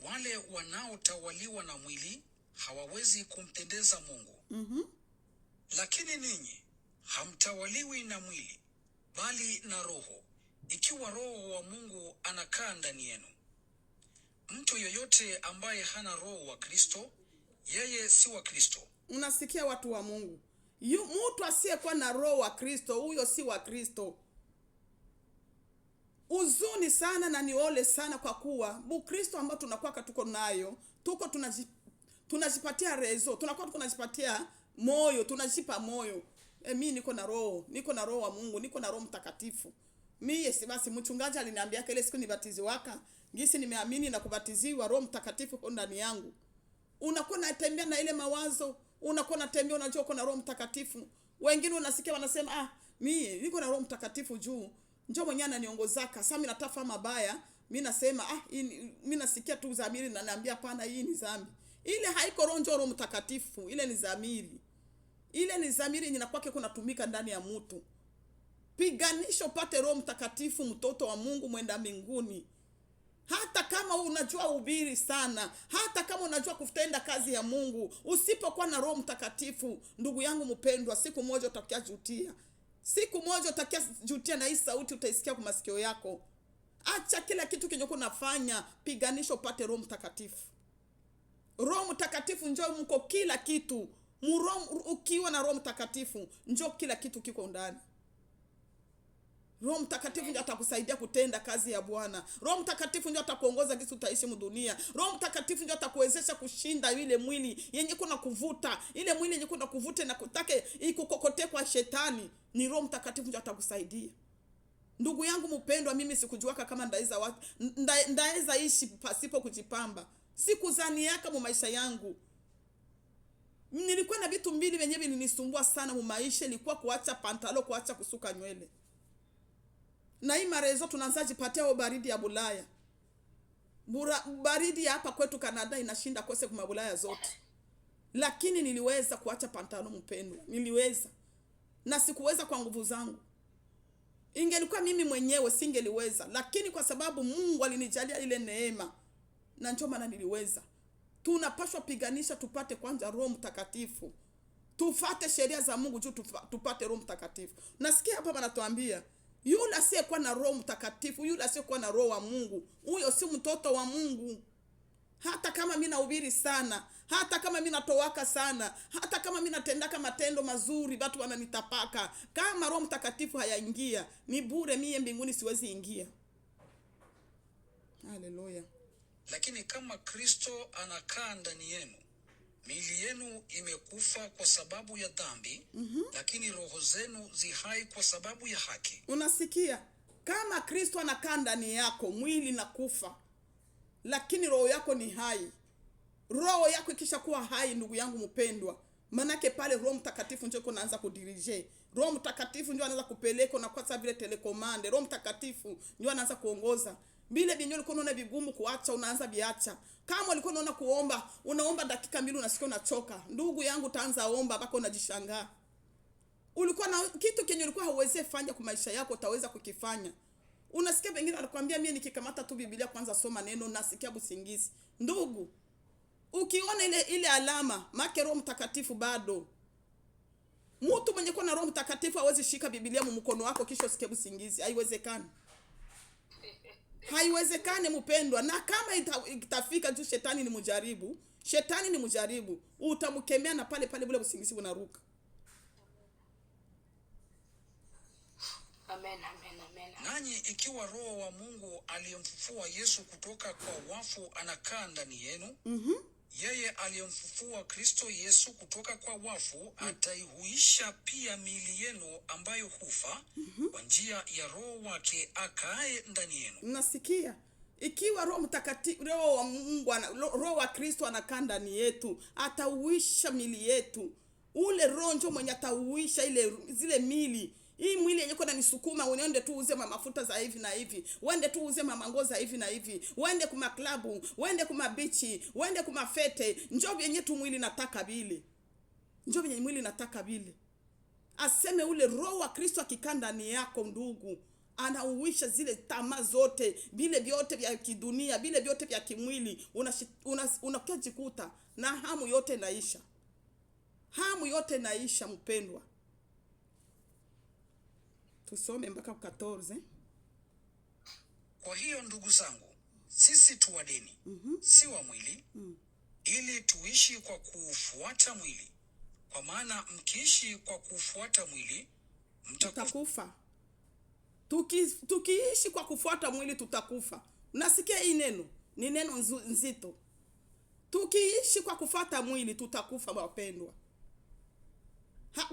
Wale wanaotawaliwa na mwili hawawezi kumpendeza Mungu. Lakini ninyi hamtawaliwi na mwili, bali na Roho, ikiwa Roho wa Mungu anakaa ndani yenu. Mtu yoyote ambaye hana Roho wa Kristo, yeye si wa Kristo. Unasikia watu wa Mungu? Mtu asiyekuwa na Roho wa Kristo, huyo si wa Kristo. Uzuni sana na niole sana, kwa kuwa Bukristo ambao tunakuwa tuko nayo, tunajipatia rezo, tunajipatia moyo, tunajipa moyo. Mimi niko na roho wa Mungu, niko na Roho Mtakatifu. Mimi basi mchungaji aliniambia ile siku nibatiziwaka, ngisi nimeamini na kubatiziwa, Roho Mtakatifu kwa ndani yangu. Unakuwa unatembea na ile mawazo, unakuwa unatembea unajua uko na Roho Mtakatifu. Wengine unasikia wanasema mimi niko na Roho Mtakatifu juu njoo mwenyewe ananiongozaka. Sasa mimi natafa mabaya, mimi nasema mimi nasikia tu dhamiri na naambia hapana, hii ni dhambi. Ile haiko Roho Mtakatifu, ile ni dhamiri. Ile ni dhamiri inakuwa kunatumika ndani ya mtu. Piganisho pate Roho Mtakatifu, mtoto wa Mungu mwenda mbinguni. Hata kama unajua ubiri sana, hata kama unajua kutenda kazi ya Mungu, usipokuwa na Roho Mtakatifu, ndugu yangu mpendwa, siku moja utakia jutia. Siku moja utakia jutia, na hii sauti utaisikia kwa masikio yako. Acha kila kitu kenye unafanya, piganisha upate Roho Mtakatifu. Roho Mtakatifu njoo mko kila kitu. Ukiwa na Roho Mtakatifu njoo kila kitu kiko ndani. Roho Mtakatifu ndio atakusaidia kutenda kazi ya Bwana. Roho Mtakatifu ndio atakuongoza jinsi utaishi mdunia. Roho Mtakatifu ndio atakuwezesha kushinda ile mwili yenye kuna kuvuta. Ile mwili yenye kuna kuvuta na kutake ikukokote kwa shetani. Ni Roho Mtakatifu ndio atakusaidia. Ndugu yangu mpendwa, mimi sikujuaka kama ndaweza ishi pasipo kujipamba. Sikuzani yaka mu maisha yangu. Nilikuwa na vitu mbili wenyewe vilinisumbua sana mu maisha, ilikuwa kuacha pantalo, kuacha kusuka nywele. Na hii marezo tunaanza jipatia baridi ya Bulaya. Baridi ya hapa kwetu Canada inashinda kose kwa Bulaya zote. Lakini niliweza kuacha pantalo mpendwa. Niliweza. Na sikuweza kwa nguvu zangu. Ingelikuwa mimi mwenyewe singeliweza, lakini kwa sababu Mungu alinijalia ile neema, na ndio maana niliweza. Tunapaswa piganisha tupate kwanza Roho Mtakatifu. Tufate sheria za Mungu juu tupate Roho Mtakatifu. Nasikia hapa wanatuambia, yule asiyekuwa na Roho Mtakatifu, yule asiyekuwa na Roho wa Mungu, huyo si mtoto wa Mungu. Hata kama mimi nahubiri sana, hata kama mimi natowaka sana, hata kama mimi natendaka matendo mazuri, watu wananitapaka, kama Roho Mtakatifu hayaingia, ni bure, mimi mbinguni siwezi ingia. Haleluya. Lakini kama Kristo anakaa ndani yenu, miili yenu imekufa kwa sababu ya dhambi, lakini roho zenu zihai kwa sababu ya haki. Unasikia? Kama Kristo anakaa ndani yako, mwili na kufa, lakini roho yako ni hai. Roho yako ikisha kuwa hai, ndugu yangu mpendwa, manake pale Roho Mtakatifu ndio anaanza kudirije. Roho Mtakatifu ndio anaanza kupeleka na kwa sababu vile telecommand. Roho Mtakatifu ndio anaanza kuongoza. Bile binyo ulikuwa unaona vigumu kuacha, unaanza biacha. Kama ulikuwa unaona kuomba, unaomba dakika 2 unasikia unachoka. Ndugu yangu utaanza omba mpaka unajishangaa. Ulikuwa na kitu kenye ulikuwa hauwezi fanya kwa maisha yako, utaweza kukifanya. Unasikia wengine wanakuambia mimi nikikamata tu Biblia kwanza soma neno nasikia busingizi. Ndugu, ukiona ile alama, make Roho Mtakatifu bado. Mtu mwenye kuwa na Roho Mtakatifu hawezi shika Biblia mu mkono wako kisha usikie busingizi. Haiwezekani. Haiwezekani mpendwa. Na kama itafika juu shetani ni mjaribu, shetani ni mjaribu, utamkemea na pale pale bule busingizi unaruka. Amen, amen, amen. Nanyi ikiwa Roho wa Mungu aliyemfufua Yesu kutoka kwa wafu anakaa ndani yenu, yeye aliyemfufua Kristo Yesu kutoka kwa wafu ataihuisha pia miili yenu ambayo hufa kwa njia ya Roho wake akae ndani yenu. Unasikia? Ikiwa Roho Mtakatifu, Roho wa Mungu, Roho wa Kristo anakaa ndani yetu, atauisha miili yetu. Ule Roho ndio mwenye atauisha zile miili. Hii mwili yenye kuna nisukuma uende tu uze mafuta za hivi na hivi. Uende tu uze mango za hivi na hivi. Uende kuma klabu, uende kuma bichi, uende kuma fete. Njoo yenye tu mwili nataka bile. Njoo yenye mwili nataka bile. Aseme ule Roho wa Kristo akikaa ndani yako ndugu, anauisha zile tamaa zote, bile vyote vya kidunia, bile vyote vya kimwili, unakujikuta na hamu yote naisha. Hamu yote naisha mpendwa. Tusome mpaka 14. Kwa hiyo ndugu zangu, sisi tu wa dini, si wa mwili, ili tuishi kwa kufuata mwili. Kwa maana mkiishi kwa kufuata mwili, mtakufa. Tukiishi kwa kufuata mwili tutakufa. Unasikia hii neno? Ni neno nzito. Tukiishi kwa kufuata mwili tutakufa wapendwa.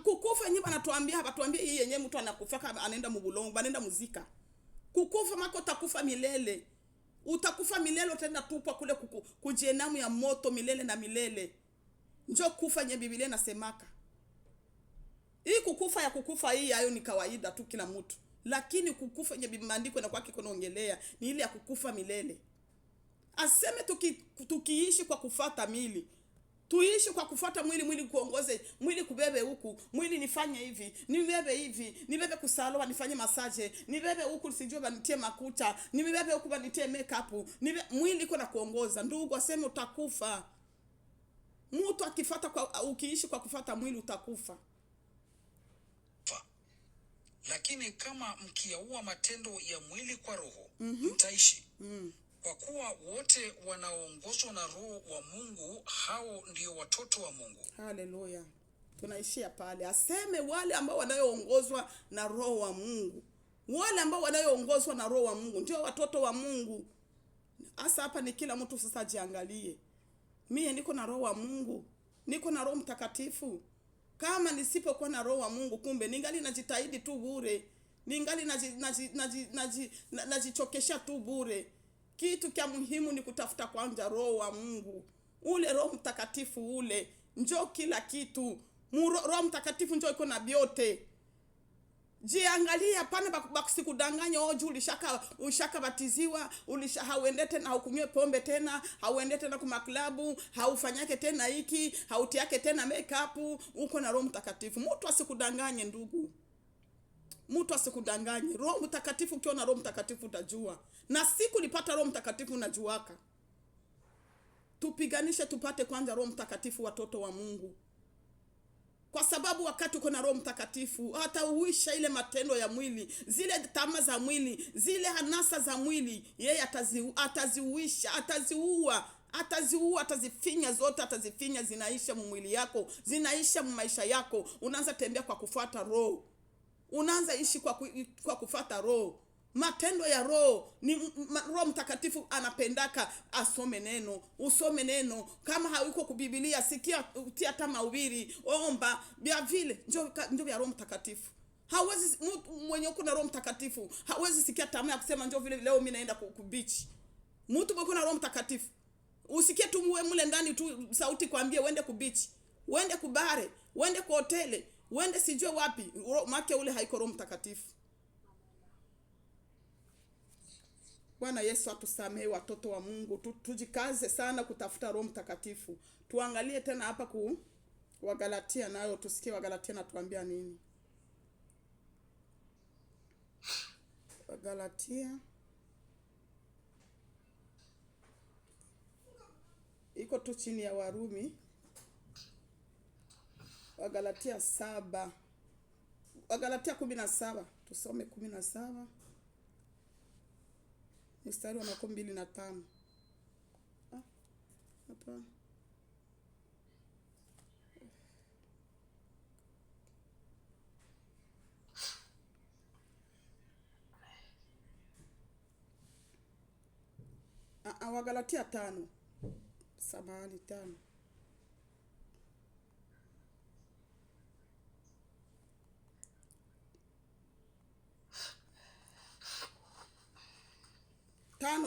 Kukufa yenyewe anatuambia, hapatuambia hii yenyewe mtu anakufa anaenda mubulongo, anaenda muzika. Kukufa mako utakufa milele. Utakufa milele, utaenda tupa kule kujenamu ya moto milele na milele. Njoo kufa yenye Biblia inasemaka. Hii kukufa ya kukufa hii hayo ni kawaida tu kila mtu. Lakini kukufa yenye maandiko na kwake kunaongelea ni ile ya kukufa milele. Aseme tukiishi kwa kufuata mili. Tuishi kwa kufuata mwili kuongoze, mwili kubebe huku, mwili nifanye hivi, nibebe hivi, nibebe kusaloa nifanye massage, nibebe huku sijue banitie makucha, nibebe huku banitie makeup, mwili iko na kuongoza. Ndugu aseme utakufa. Mtu akifuata ukiishi kwa kufuata mwili utakufa. Lakini kama mkiyaua matendo ya mwili kwa roho, mtaishi. Kwa kuwa wote wanaoongozwa na Roho wa Mungu, hao ndio watoto wa Mungu. Haleluya. Tunaishia pale. Aseme wale ambao wanayoongozwa na Roho wa Mungu. Wale ambao wanayoongozwa na Roho wa Mungu ndio watoto wa Mungu. Hasa hapa ni kila mtu sasa jiangalie. Mimi niko na Roho wa Mungu. Niko na Roho Mtakatifu. Kama nisipokuwa na Roho wa Mungu, kumbe ningali najitahidi tu bure. Ningali najichokesha tu bure. Kitu kia muhimu ni kutafuta kwanza Roho wa Mungu. Ule Roho Mtakatifu ule njoo kila kitu. Roho Mtakatifu njoo iko na vyote. Jiangalia, hapana bakusikudanganya oju ulishaka batiziwa, hauende tena, haukunywe pombe tena, hauende tena kwa maklabu, haufanyake tena hiki, hautiake tena makeup, uko na Roho Mtakatifu. Mtu asikudanganye ndugu. Mtu asikudanganye. Roho Mtakatifu, ukiwa na Roho Mtakatifu utajua. Na siku nipata Roho Mtakatifu unajuaka. Tupiganishe tupate kwanza Roho Mtakatifu, watoto wa Mungu. Kwa sababu wakati uko na Roho Mtakatifu, hata uisha ile matendo ya mwili, zile tamaa za mwili, zile hanasa za mwili, yeye ataziuisha, ataziua, atazifinya zote, atazifinya, zinaisha mwili yako, zinaisha maisha yako. Unaanza tembea kwa kufuata Roho. Unaanza ishi kwa kufuata Roho. Matendo ya Roho ni Roho Mtakatifu anapendaka asome neno, usome neno. Kama hauko kuBiblia, sikia utia hata mahubiri, omba, bia vile ndio ya Roho Mtakatifu. Hawezi mtu mwenye uko na Roho Mtakatifu hawezi sikia tamaa ya kusema njoo vile leo mimi naenda kubichi. Mtu uko na Roho Mtakatifu usikie tu mule ndani tu sauti kwambie uende kubichi, uende kubare, uende kwa hoteli, uende sijue wapi, make ule haiko Roho Mtakatifu. Bwana Yesu atusamehe watoto wa Mungu. Tujikaze sana kutafuta Roho Mtakatifu. Tuangalie tena hapa Wagalatia, nayo tusikie Wagalatia natuambia nini. Wagalatia iko tu chini ya Warumi. Wagalatia 7. Wagalatia 17. Tusome 17. Mstari wa 2:5. Hapa. Wagalatia 5. Samahani 5.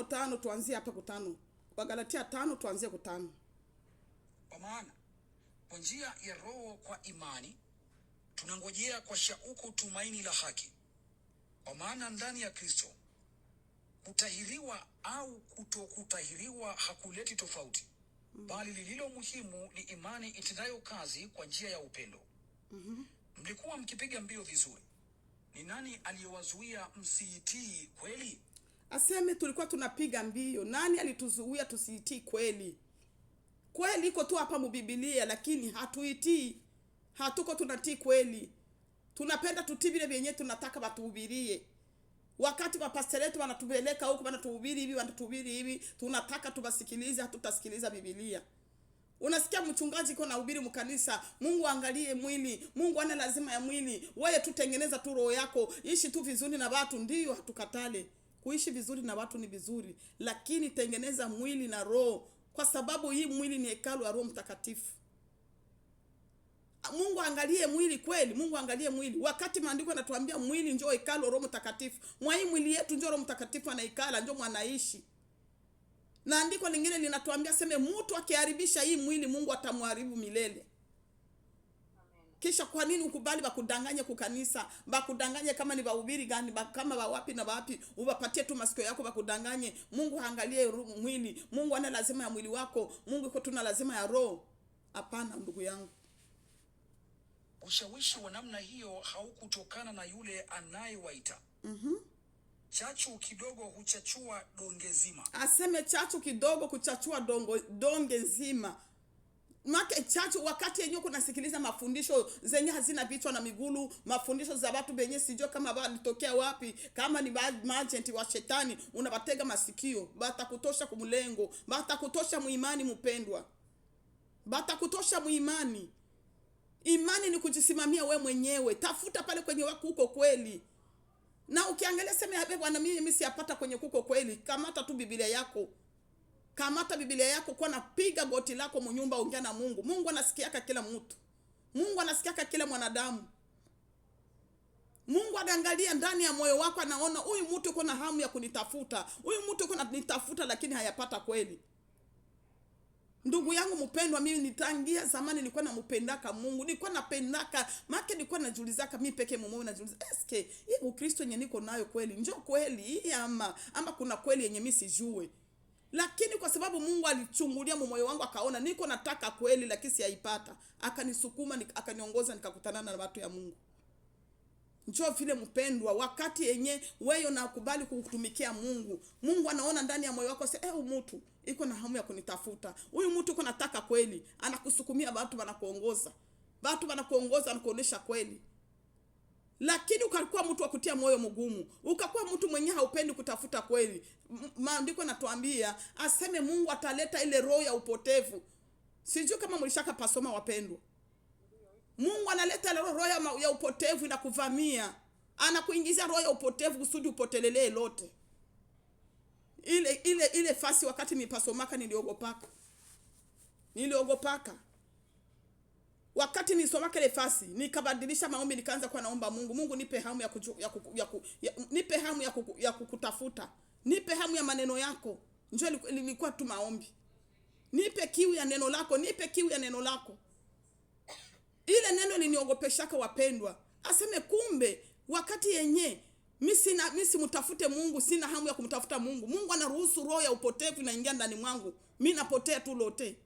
Tano tuanzie hapa kwa 5. Wagalatia 5 tuanzie kwa 5. Kwa maana kwa njia ya Roho kwa imani tunangojea kwa shauku tumaini la haki. Kwa maana ndani ya Kristo kutahiriwa au kutokutahiriwa hakuleti tofauti, bali lililo muhimu ni imani itendayo kazi kwa njia ya upendo. Mlikuwa mkipiga mbio vizuri. Ni nani aliyewazuia msiitii kweli? Aseme tulikuwa tunapiga mbio. Nani alituzuia tusiitii kweli? Kweli iko tu hapa mBiblia, lakini hatuitii. Hatuko tunatii kweli. Tunapenda tutii vile vyenye tunataka batuhubirie. Wakati mapastor wetu wanatupeleka huko wanatuhubiri hivi, wanatuhubiri hivi, tunataka tubasikilize, hatutasikiliza Biblia. Unasikia mchungaji iko nahubiri mkanisa, Mungu angalie mwili, Mungu ana lazima ya mwili. Wewe tutengeneza tu roho yako, ishi tu vizuri na watu. Ndio, hatukatale. Kuishi vizuri na watu ni vizuri, lakini tengeneza mwili na roho, kwa sababu hii mwili ni hekalu la Roho Mtakatifu. Mungu angalie mwili kweli, Mungu angalie mwili. Wakati maandiko yanatuambia mwili njoo hekalu la Roho Mtakatifu, mwa hii mwili yetu njoo Roho Mtakatifu anaikala, njoo mwanaishi. Na andiko lingine linatuambia sema mtu akiharibisha hii mwili Mungu atamharibu milele. Kisha kwa nini ukubali bakudanganye kukanisa? Bakudanganye kama ni wahubiri gani, kama wapi na wapi, uwapatie tu masikio yako bakudanganye. Mungu haangalie mwili. Mungu ana lazima ya mwili wako. Mungu iko tuna lazima ya roho. Hapana ndugu yangu. Ushawishi wa namna hiyo haukutokana na yule anayewaita. Chachu kidogo huchachua donge zima. Aseme chachu kidogo kuchachua donge zima. Make chachu wakati yenyewe kunasikiliza mafundisho zenye hazina vichwa na migulu, mafundisho za watu benye sijua kama walitokea wapi, kama ni maagenti wa shetani, unabatega masikio, batakutosha kumlengo, batakutosha muimani mpendwa. Batakutosha muimani. Imani ni kujisimamia we mwenyewe. Tafuta pale kwenye wako huko kweli. Na ukiangalia sema ya bwana mimi siyapata kwenye kuko kweli, kamata tu Biblia yako. Kamata Biblia yako kwa napiga goti lako mnyumba, ongea na Mungu. Mungu anasikiaka kila mtu. Mungu anasikiaka kila mwanadamu. Mungu anaangalia ndani ya moyo wako, anaona huyu mtu yuko na hamu ya kunitafuta. Huyu mtu yuko ananitafuta lakini hayapata kweli. Ndugu yangu mpendwa, mimi nitangia zamani nilikuwa nampendaka Mungu. Nilikuwa napendaka, maana nilikuwa najulizaka mimi peke mmoja najuliza, eske hii Ukristo yenye niko nayo kweli? Njoo kweli hii ama kuna kweli yenye mimi sijue? Lakini kwa sababu Mungu alichungulia moyo wangu akaona niko nataka kweli lakini siyaipata, akanisukuma akaniongoza nikakutana na watu ya Mungu. Njoo vile mpendwa, wakati yenye wewe unakubali kutumikia Mungu, Mungu anaona ndani ya moyo wako sasa, mtu iko na hamu ya kunitafuta. Huyu mtu uko nataka kweli, anakusukumia watu wanakuongoza. Watu wanakuongoza wanakuonesha kweli. Lakini ukakuwa mtu wa kutia moyo mgumu, ukakuwa mtu mwenye haupendi kutafuta kweli. Maandiko yanatuambia aseme Mungu ataleta ile roho ya upotevu. Sijui kama mlishaka pasoma wapendwa. Mungu analeta roho ya upotevu na kuvamia. Anakuingizia roho ya upotevu kusudi upotelelee lote. Ile fasi wakati nipasomaka niliogopaka. Wakati nisomaka ile fasi, nikabadilisha maombi, nikaanza kwa naomba Mungu, Mungu nipe hamu nipe hamu ya kukutafuta. Nipe hamu ya maneno yako. Njoo ilikuwa tu maombi. Nipe kiu ya neno lako, nipe kiu ya neno lako. Ile neno liniogopeshaka wapendwa. Aseme kumbe wakati yenye mimi simtafute Mungu, sina hamu ya kumtafuta Mungu. Mungu anaruhusu roho ya upotevu inaingia ndani mwangu. Mimi napotea tu lote.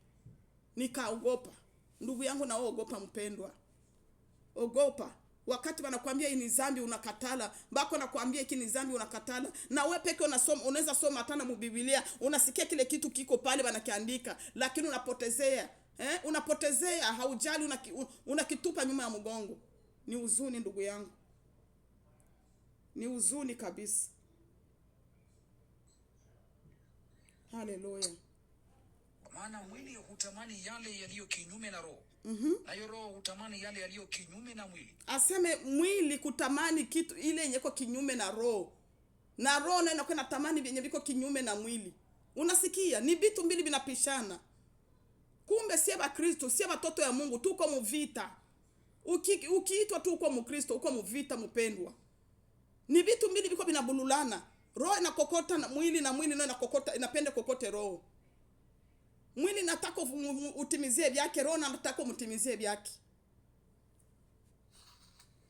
Nikaogopa. Ndugu yangu na ogopa mpendwa. Ogopa. Wakati wanakuambia hii ni dhambi unakatala, bako nakwambia hiki ni dhambi unakatala, na wewe peke unasoma, unaweza soma hata na Biblia, unasikia kile kitu kiko pale wanakiandika, lakini unapotezea. Unapotezea, haujali, unakitupa nyuma ya mgongo. Ni huzuni ndugu yangu. Ni huzuni kabisa. Haleluya. Maana mwili hutamani yale yaliyo kinyume na roho. Nayo roho hutamani yale yaliyo kinyume na mwili. Aseme mwili kutamani kitu ile yenye iko kinyume na roho. Na roho nayo inakuwa inatamani yenye viko kinyume na mwili. Unasikia? Ni vitu mbili vinapishana. Kumbe sie ba Kristo, sie watoto ya Mungu, tuko mvita. Ukiitwa tu uko Mkristo, uko mvita mpendwa. Ni vitu mbili viko vinabululana. Roho inakokota na mwili nayo inakokota, inapenda kokote roho. Mwili nataka utimizie vyake, roho nataka umtimizie vyake.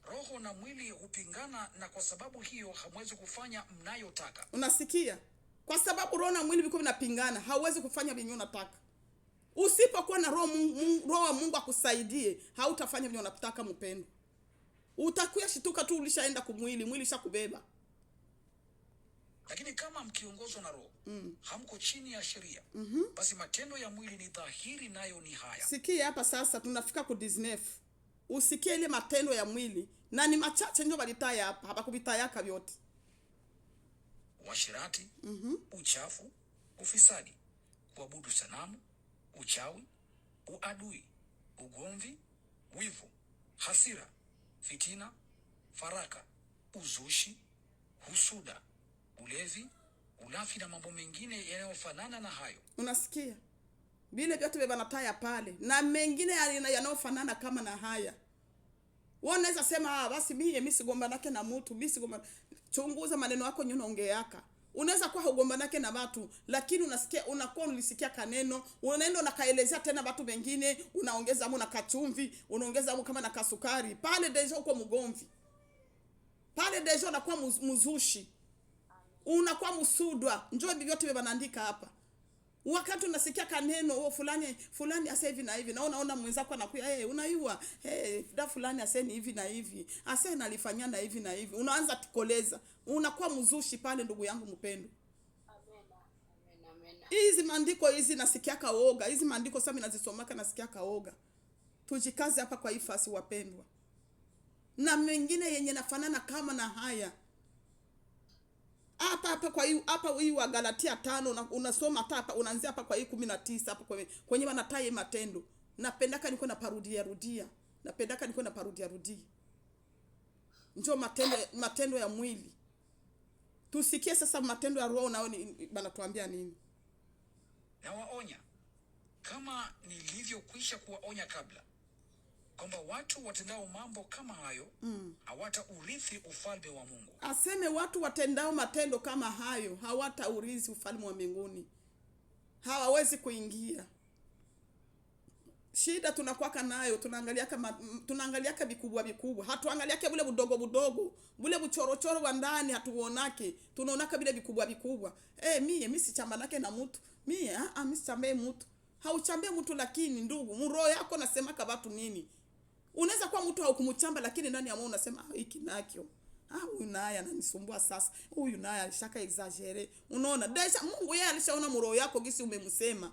Roho na mwili hupingana, na kwa sababu hiyo hamwezi kufanya mnayotaka. Unasikia? Kwa sababu roho na mwili viko vinapingana, hauwezi kufanya vinyo unataka. Usipokuwa na roho wa Mungu akusaidie, hautafanya vinyo unataka mpendo. Utakuwa shituka tu ulishaenda kumwili, mwili shakubeba. Lakini kama mkiongozwa na roho, hamko chini ya sheria. Basi matendo ya mwili ni dhahiri, nayo ni haya. Sikia hapa sasa tunafika ku 19. Usikie ile matendo ya mwili, na ni machache ndio balitaya hapa, hapakubitayaka vyote. Uasherati, uchafu, ufisadi, kuabudu sanamu, uchawi, uadui, ugomvi, wivu, hasira, fitina, faraka, uzushi, husuda, ulevi, ulafi na mambo mengine yanayofanana na hayo. Unasikia? Vile vyote bebanataya pale, na mengine yanayofanana kama na haya. Unaweza sema basi mimi sigombanake na mtu, mimi sigomba. Chunguza maneno yako unaongeaka. Unaweza kuwa hugombanake na watu, lakini unasikia, unakuwa ulisikia kaneno, unaenda unakaelezea tena watu wengine, unaongeza hapo na kachumvi, unaongeza hapo kama na kasukari. Pale deja uko mgomvi. Pale deja unakuwa mzushi. Unakuwa msudwa. Njoo vyote bebanandika hapa. Wakati unasikia kaneno fulani asa hivi na hivi, na unaona mwenzako anakuya unaiwa da fulani asa ni hivi na hivi, asa nalifanyia na hivi na hivi, unaanza tikoleza, unakuwa mzushi pale ndugu yangu mpendo. Amen. Hizi maandiko hizi nasikia kaoga. Hizi maandiko sasa ninazisomaka nasikia kaoga. Tujikaze hapa kwa ifasi wapendwa. Na mengine yenye nafanana kama na haya. Hapa kwa hii wa Galatia 5 unasoma hapa unaanzia hapa kwa hii 19 hapa kwenye wanataye matendo. Napendaka niko na rudia. Napendaka niko na rudia. Njoo matendo ya mwili. Tusikie sasa matendo ya roho nao banatuambia nini? Na waonya kama nilivyokwisha kuwaonya kabla, kwamba watu watendao mambo kama hayo hawataurithi ufalme wa Mungu. Aseme watu watendao matendo kama hayo hawataurithi ufalme wa mbinguni. Hawawezi kuingia. Shida tunakuwa nayo, tunaangaliaka vikubwa. Hatuangaliake bule budogo. Bule buchorochoro wa ndani hatuonake. Tunaonaka bile vikubwa. Mimi sichambanake na mtu. Mimi sichambe mtu. Hauchambe mtu, lakini ndugu, roho yako nasema ka watu nini? Unaweza kuwa mtu haukumuchamba, lakini ndani ya moyo unasema hiki nakio. Huyu naye ananisumbua sasa. Huyu naye alishaka exagere. Unaona? Deja Mungu yeye alishaona roho yako gisi umemsema.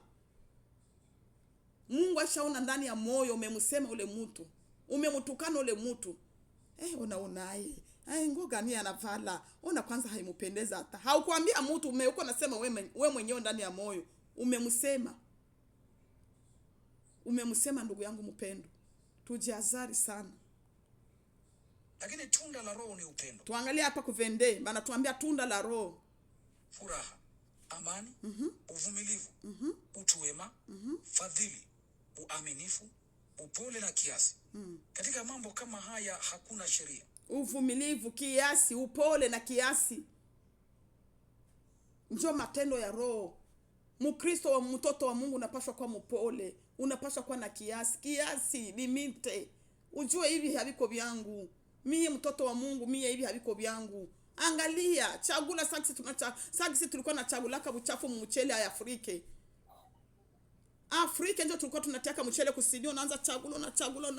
Mungu ashaona ndani ya moyo umemsema ule mtu. Umemtukana ule mtu. Unaye. Ngoga ni anavala. Ona kwanza haimupendeza hata. Haukuambia mtu uko nasema wewe mwenyewe ndani ya moyo. Umemsema. Ndugu yangu mpendo. Tujiazari sana. Lakini tunda la Roho ni upendo. Tuangalie hapa kuvende. Bana tuambia tunda la Roho. Furaha, amani, uvumilivu, utu wema, fadhili, uaminifu, upole na kiasi. Katika mambo kama haya hakuna sheria. Uvumilivu, kiasi, upole na kiasi. Njoo matendo ya Roho. Mkristo wa mtoto wa Mungu unapaswa kuwa mpole, unapaswa kuwa na kiasi, limite. Ujue hivi haviko vyangu. Mie mtoto wa Mungu, mie hivi haviko vyangu. Angalia, chagula sagisi tulikuwa na chagulaka buchafu mchele ya Afrika ndio tulikuwa tunatiaka mchele kusidio, unaanza chagula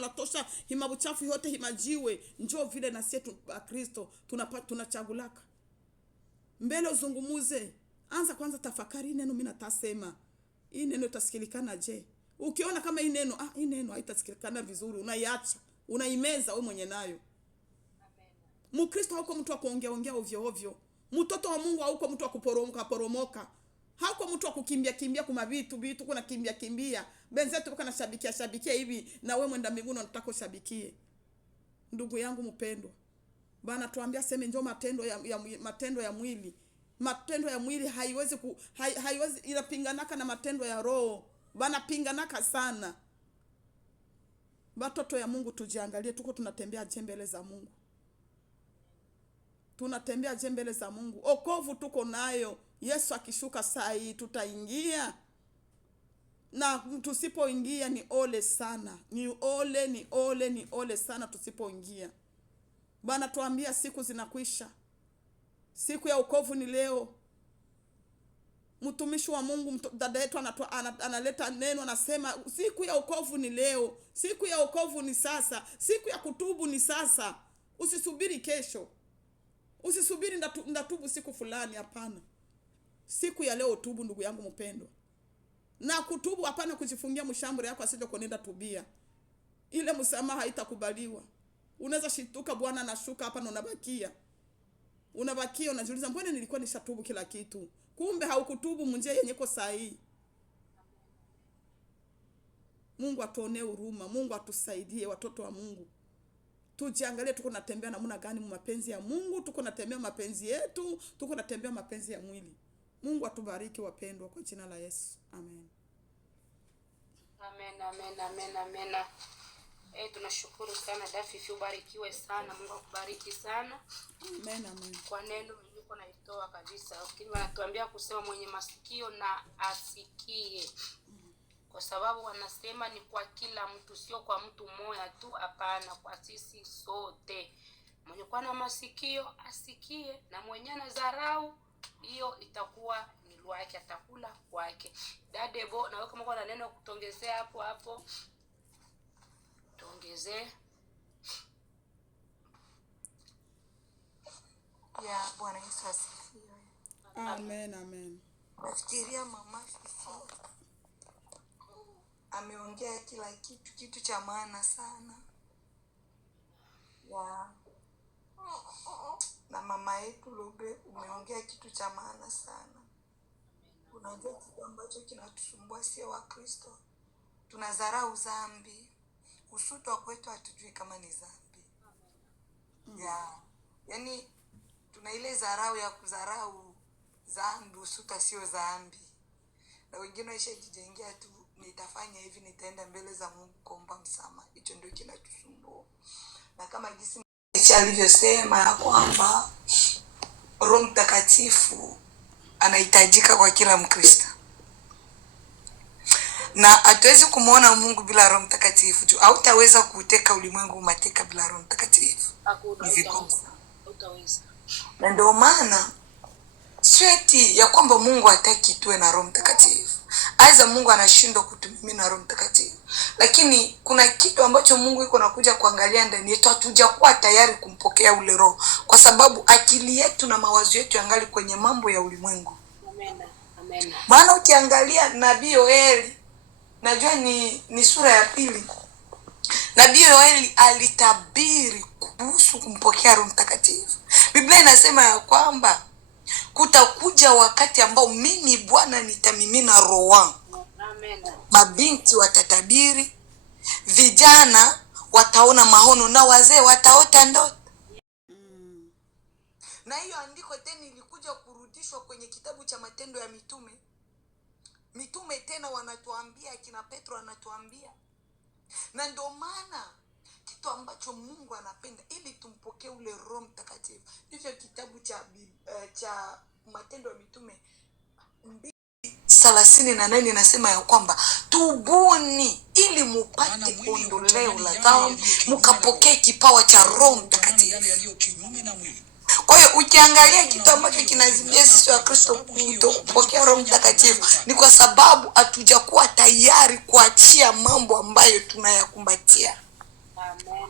na tosha hima buchafu yote himajiwe. Njoo vile na sisi Kristo tunachagulaka. Mbele uzungumuze. Anza kwanza tafakari neno mimi natasema. Hii neno itasikilikana je? Ukiona kama hii neno haitasikilikana vizuri, unaiacha, unaimeza wewe mwenye nayo. Mkristo hauko mtu wa kuongea ovyo. Mtoto wa Mungu hauko mtu wa kuporomoka. Hauko mtu wa kukimbia kuma vitu kuna kimbia. Benzetu tuko na shabikia hivi na wewe mwenda mbinguni unataka ushabikie. Ndugu yangu mpendwa. Bana tuambia sema njoo matendo ya mwili. Matendo ya mwili haiwezi inapinganaka na matendo ya Roho. Bana pinganaka sana. Watoto ya Mungu tujiangalie, tuko tunatembea mbele za Mungu. Tunatembea mbele za Mungu. Okovu tuko nayo. Yesu akishuka saa hii tutaingia. Na tusipoingia ni ole sana. Ni ole sana tusipoingia. Bwana tuambia siku zinakwisha. Siku ya okovu ni leo. Mtumishi wa Mungu dada yetu analeta neno, anasema siku ya okovu ni leo. Siku ya okovu ni sasa. Siku ya kutubu ni sasa. Usisubiri kesho. Usisubiri ndatubu siku fulani, hapana. Siku ya leo tubu, ndugu yangu mpendwa. Na kutubu hapana kujifungia mshambure yako asije kuenda tubia. Ile msamaha haitakubaliwa. Unaweza shituka Bwana anashuka hapa na unabakia unajiuliza mbona nilikuwa nishatubu kila kitu. Kumbe haukutubu munje yenye iko sahihi. Mungu atuonee huruma, Mungu atusaidie watoto wa Mungu. Tujiangalie tuko natembea namna gani mapenzi ya Mungu, tuko natembea mapenzi yetu, tuko natembea mapenzi ya mwili. Mungu atubariki wapendwa kwa jina la Yesu. Amen. Amen. Tunashukuru sana Dafi, ubarikiwe sana. Mungu akubariki sana. Amen. Kwa neno niko naitoa kabisa. Lakini wanatuambia kusema mwenye masikio na asikie. Kwa sababu wanasema ni kwa kila mtu, sio kwa mtu mmoja tu, hapana, kwa sisi sote. Mwenye kwa na masikio asikie, na mwenye na dharau hiyo itakuwa ni lua yake, atakula kwake. Dadebo na wewe kama kuna neno kutongezea hapo tuongezee. Bwana Yesu asifiwe. Amen. Nafikiria mama ameongea kila kitu cha maana sana ya na mama yetu Lobe, umeongea kitu cha maana sana. Unajua kitu ambacho kinatusumbua sio wa Kristo, tunadharau dhambi. Usutwa kwetu hatujui kama ni dhambi. Yaani tuna ile dharau ya kudharau dhambi, usutwa sio dhambi. Na wengine waishajijengea tu, nitafanya hivi, nitaenda mbele za Mungu kuomba msamaha. Hicho ndio kinatusumbua. Na kama jinsi alivyosema kwamba Roho Mtakatifu anahitajika kwa kila Mkristo, na hatuwezi kumuona Mungu bila Roho Mtakatifu. Hautaweza kuteka ulimwengu mateka bila Roho Mtakatifu. Ni vigumu. Na ndio maana sweti ya kwamba Mungu hataki tuwe na Roho Mtakatifu. Aiza Mungu anashindwa kutumimina Roho Mtakatifu. Lakini kuna kitu ambacho Mungu yuko nakuja kuangalia ndani yetu, hatujakuwa tayari kumpokea ule Roho kwa sababu akili yetu na mawazo yetu yangali kwenye mambo ya ulimwengu. Amen. Maana ukiangalia Nabii Yoeli, najua ni sura ya 2. Nabii Yoeli alitabiri kuhusu kumpokea Roho Mtakatifu. Biblia inasema ya kwamba kutakuja wakati ambao mimi Bwana nitamimina Roho wangu. Amen. Mabinti watatabiri, vijana wataona maono na wazee wataota ndoto. Na hiyo andiko tena ilikuja kurudishwa kwenye kitabu cha Matendo ya Mitume. Mitume tena wanatuambia, kina Petro anatuambia. Na ndio maana kitu ambacho Mungu anapenda ili tumpokee ule Roho Mtakatifu. Hivyo kitabu cha Matendo ya Mitume 2:38 inasema ya kwamba tubuni ili mupate ondoleo la dhambi, mkapokee kipawa cha Roho Mtakatifu. Kwa hiyo ukiangalia kitu ambacho kinazimbia sisi wa Kristo kupokea Roho Mtakatifu ni kwa sababu hatujakuwa tayari kuachia mambo ambayo tunayakumbatia.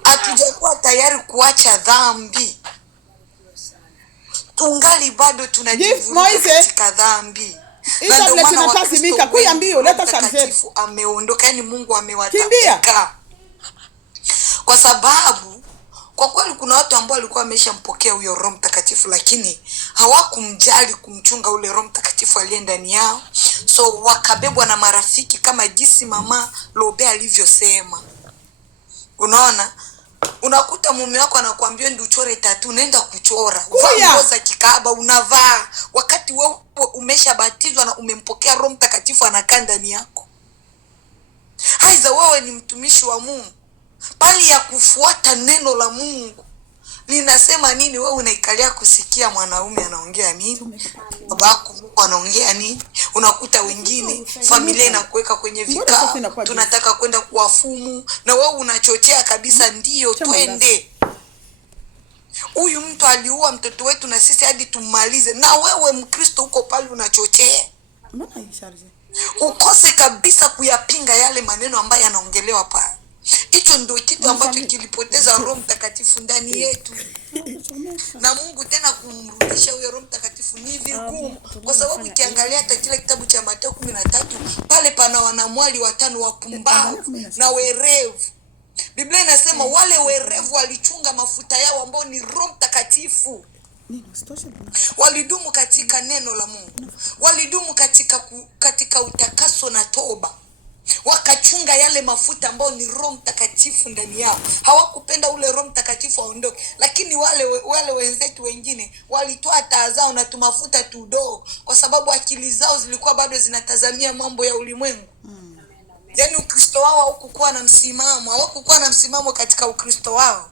Hatujakuwa tayari kuacha dhambi. Tungali bado tunajivunia katika dhambi. Na ndio maana Wakristo Mtakatifu ameondoka, yani Mungu amewatapika. Kwa sababu kwa kweli kuna watu ambao walikuwa wameshampokea huyo Roho Mtakatifu lakini hawakumjali kumchunga ule Roho Mtakatifu aliye ndani yao. So wakabebwa na marafiki kama jinsi mama Lobe alivyosema. Unaona? Unakuta mume wako anakuambia ndio uchore tattoo, unaenda kuchora. Vaa nguo za kikaba unavaa wakati wewe umeshabatizwa na umempokea Roho Mtakatifu anakaa ndani yako. Haiza wewe ni mtumishi wa Mungu. Bali ya kufuata neno la Mungu linasema nini, wewe unaikalia kusikia mwanaume anaongea nini, babako Mungu anaongea nini. Unakuta wengine familia inakuweka kwenye vikao, tunataka kwenda kuwafumu, na wewe unachochea kabisa, ndio twende. Huyu mtu aliua mtoto wetu na sisi hadi tumalize, na wewe Mkristo uko pale unachochea. Ukose kabisa kuyapinga yale maneno ambayo yanaongelewa pale. Hicho ndio kitu ambacho kilipoteza Roho Mtakatifu ndani yetu. Na Mungu tena kumrudisha huyo Roho Mtakatifu ni vigumu, kwa sababu ukiangalia hata kile kitabu cha Mathayo 13 pale pana wanamwali 5 wapumbavu na werevu. Biblia inasema wale werevu walichunga mafuta yao ambao ni Roho Mtakatifu. Walidumu katika neno la Mungu. Walidumu katika utakaso na toba. Wakachunga yale mafuta ambao ni Roho Mtakatifu ndani yao. Hawakupenda ule Roho Mtakatifu aondoke. Lakini wale wenzetu wengine walitoa taa zao na tumafuta tudogo, kwa sababu akili zao zilikuwa bado zinatazamia mambo ya ulimwengu. Yaani Ukristo wao haukuwa na msimamo. Hawakuwa na msimamo katika Ukristo wao.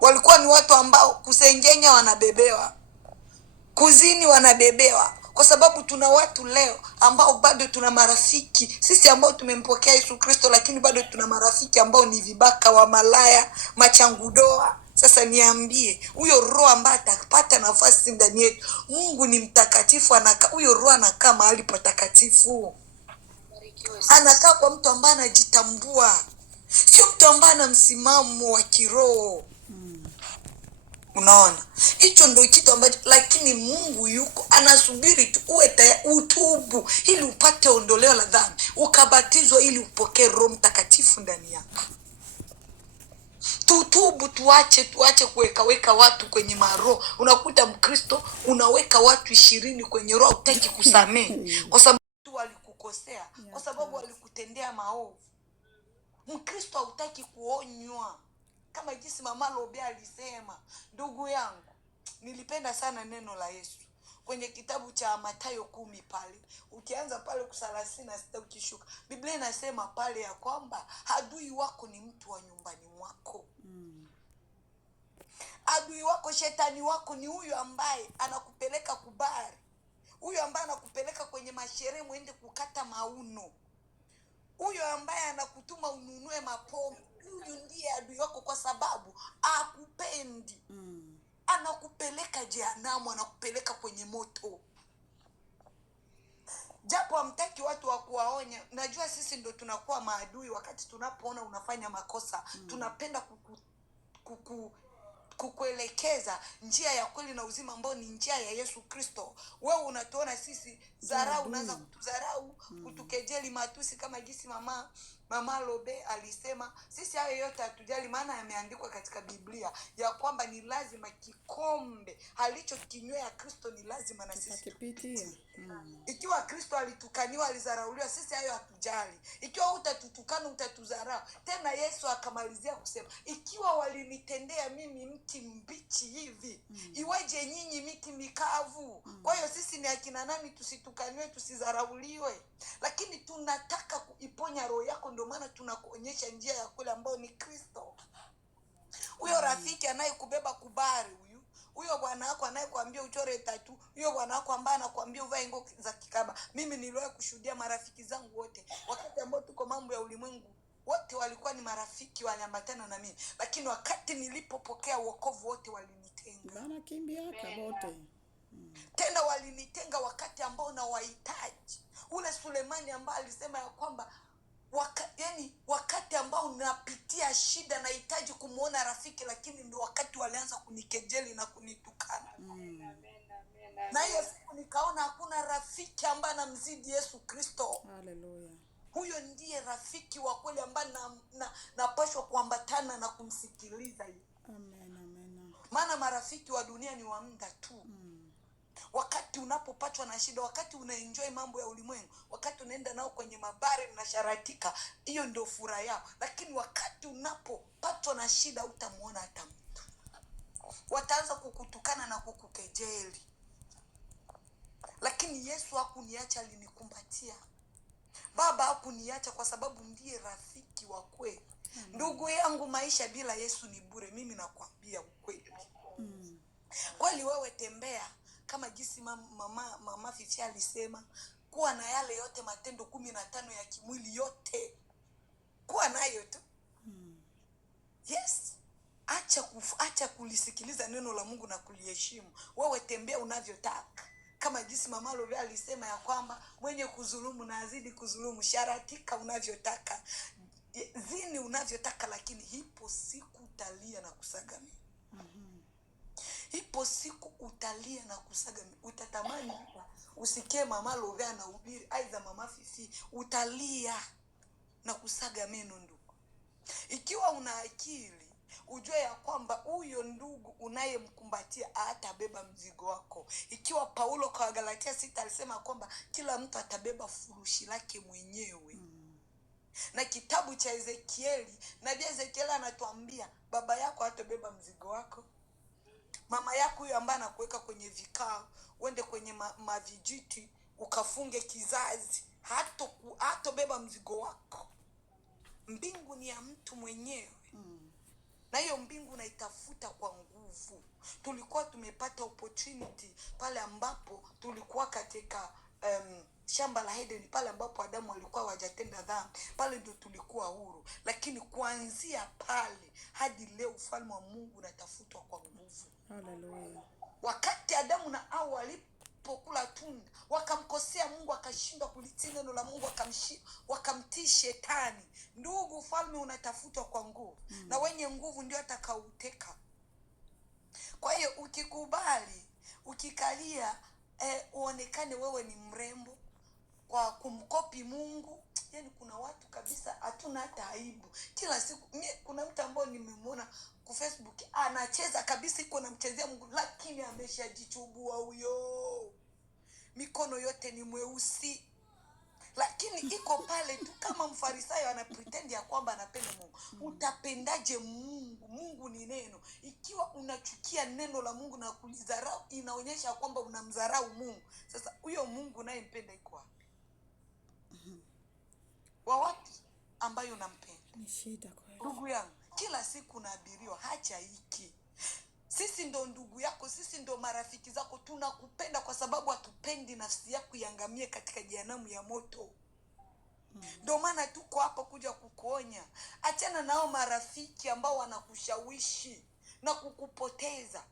Walikuwa ni watu ambao kusengenya wanabebewa, kuzini wanabebewa. Kwa sababu tuna watu leo ambao bado tuna marafiki, sisi ambao tumempokea Yesu Kristo, lakini bado tuna marafiki ambao ni vibaka, wa malaya, machangudoa. Sasa niambie, huyo Roho ambaye atapata nafasi ndani yetu, Mungu ni mtakatifu, huyo Roho anakaa mahali patakatifu. Anakaa kwa mtu ambaye anajitambua, sio mtu ambaye ana msimamo wa kiroho. Unaona, hicho ndio kitu ambacho, lakini Mungu yuko anasubiri tu uwe utubu ili upate ondoleo la dhambi, ukabatizwa ili upokee Roho Mtakatifu ndani yako. Tutubu, tuache kuweka watu kwenye maroho. Unakuta Mkristo unaweka watu 20 kwenye roho, hutaki kusamehe kwa sababu walikukosea, kwa sababu walikutendea maovu. Mkristo hutaki kuonywa. Kama jinsi Mama Lobe alisema, ndugu yangu, nilipenda sana neno la Yesu kwenye kitabu cha Mathayo 10 pale. Ukianza pale 36 ukishuka, Biblia inasema pale ya kwamba adui wako ni mtu wa nyumbani mwako. Adui wako, shetani wako ni huyu ambaye anakupeleka kubari. Huyu ambaye anakupeleka kwenye masherehe muende kukata mauno. Huyu ambaye anakutuma ununue mapombe. Huyu ndiye adui wako kwa sababu akupendi. Anakupeleka jehanamu, anakupeleka kwenye moto. Japo hamtaki watu wa kuwaonya. Najua sisi ndo tunakuwa maadui wakati tunapoona unafanya makosa. Tunapenda kukuelekeza njia ya kweli na uzima ambao ni njia ya Yesu Kristo. Wewe unatuona sisi dharau, unaanza kutudharau, kutukejeli, matusi kama jinsi Mama Lobe alisema. Sisi hayo yote hatujali, maana yameandikwa katika Biblia ya kwamba ni lazima kikombe alichokinywea Kristo ni lazima na sisi tupitie. Ikiwa Kristo alitukaniwa, alizarauliwa, sisi hayo hatujali. Ikiwa utatutukana, utatudharau. Tena Yesu akamalizia kusema, ikiwa walinitendea mimi mti mbichi hivi, iweje nyinyi miti mikavu? Kwa hiyo sisi ni akina nani tusitukaniwe, tusidharauliwe? Lakini tunataka kuiponya roho yako, ndio maana tunakuonyesha njia ya kule ambao ni Kristo. Huyo rafiki anayekubeba kubari, huyo bwana wako anayekwambia uchore tatu, huyo bwana wako ambaye anakuambia uvae nguo za kikaba. Mimi niliwahi kushuhudia marafiki zangu wote wakati ambao tuko mambo ya ulimwengu, wote walikuwa ni marafiki wanyambatana na mimi, lakini wakati nilipopokea wokovu wote walinitenga. Maana kimbia wote. Tena walinitenga wakati ambao na wahitaji. Ule Sulemani ambaye alisema ya kwamba wakati ambao unapitia shida na hitaji kumuona rafiki, lakini ndio wakati walianza kunikejeli na kunitukana. Na hiyo siku nikaona hakuna rafiki ambaye anamzidi Yesu Kristo. Haleluya. Huyo ndiye rafiki wa kweli ambaye napaswa kuambatana na kumsikiliza. Amen. Maana marafiki wa dunia ni wa muda tu. Wakati unapopatwa na shida, wakati unaenjoy mambo ya ulimwengu, wakati unaenda nao kwenye mabare mnasharatika, hiyo ndio furaha yao. Lakini wakati unapopatwa na shida, utamuona hata mtu. Wataanza kukutukana na kukukejeli. Lakini Yesu hakuniacha, alinikumbatia. Baba hakuniacha kwa sababu ndiye rafiki wa kweli. Ndugu yangu, maisha bila Yesu ni bure. Mimi nakwambia ukweli. Kweli wewe tembea kama jinsi mama Fifi alisema, kuwa na yale yote matendo 15 ya kimwili yote. Kuwa nayo tu. Yes. Acha kulisikiliza neno la Mungu na kuliheshimu. Wewe tembea unavyotaka. Kama jinsi Mama Lobe alisema ya kwamba mwenye kudhulumu na azidi kudhulumu, sharatika unavyotaka, zini unavyotaka, lakini hipo siku utalia na kusaga meno. Hipo siku utalia na kusaga meno. Utatamani usikie Mama Lobe anahubiri, aidha Mama Fifi, utalia na kusaga meno ndugu. Ikiwa una akili, ujue ya kwamba huyo ndugu unayemkumbatia atabeba mzigo wako. Ikiwa Paulo kwa Galatia 6 alisema kwamba kila mtu atabeba furushi lake mwenyewe. Na kitabu cha Ezekieli, nabii Ezekieli anatuambia baba yako hatabeba mzigo wako. Mama yako huyo ambaye anakuweka kwenye vikao, uende kwenye mavijiti ukafunge kizazi, hatobeba mzigo wako. Mbingu ni ya mtu mwenyewe. Na hiyo mbingu naitafuta kwa nguvu. Tulikuwa tumepata opportunity pale ambapo tulikuwa katika shamba la Eden, pale ambapo Adamu alikuwa hajatenda dhambi. Pale ndio tulikuwa huru. Lakini kuanzia pale hadi leo ufalme wa Mungu unatafutwa kwa nguvu. Haleluya. Wakati Adamu na Hawa walipokula tunda, wakamkosea Mungu, akashindwa kulitii neno la Mungu, wakamtii shetani. Ndugu, ufalme unatafutwa kwa nguvu. Na wenye nguvu ndio atakauteka. Kwa hiyo ukikubali, ukikalia uonekane wewe ni mrembo kwa kumkopi Mungu, yani kuna watu kabisa hatuna hata aibu. Kila siku kuna mtu ambaye nimemwona kwa Facebook anacheza kabisa, iko namchezea Mungu, lakini ameshajichubua huyo, mikono yote ni mweusi, lakini iko pale tu kama mfarisayo ana pretend ya kwamba anapenda Mungu. Utapendaje Mungu? Mungu ni neno. Ikiwa unachukia neno la Mungu na kulidharau, inaonyesha kwamba unamdharau Mungu. Sasa huyo Mungu naye mpenda iko wapi? Wa wapi ambayo unampenda? Ni shida kwa hiyo. Ndugu yangu, kila siku naabiriwa, hacha hiki. Sisi ndo ndugu yako, sisi ndo marafiki zako, tunakupenda kwa sababu hatupendi nafsi yako iangamie katika jehanamu ya moto. Ndio maana tuko hapa kuja kukuonya. Achana nao marafiki ambao wanakushawishi na kukupoteza.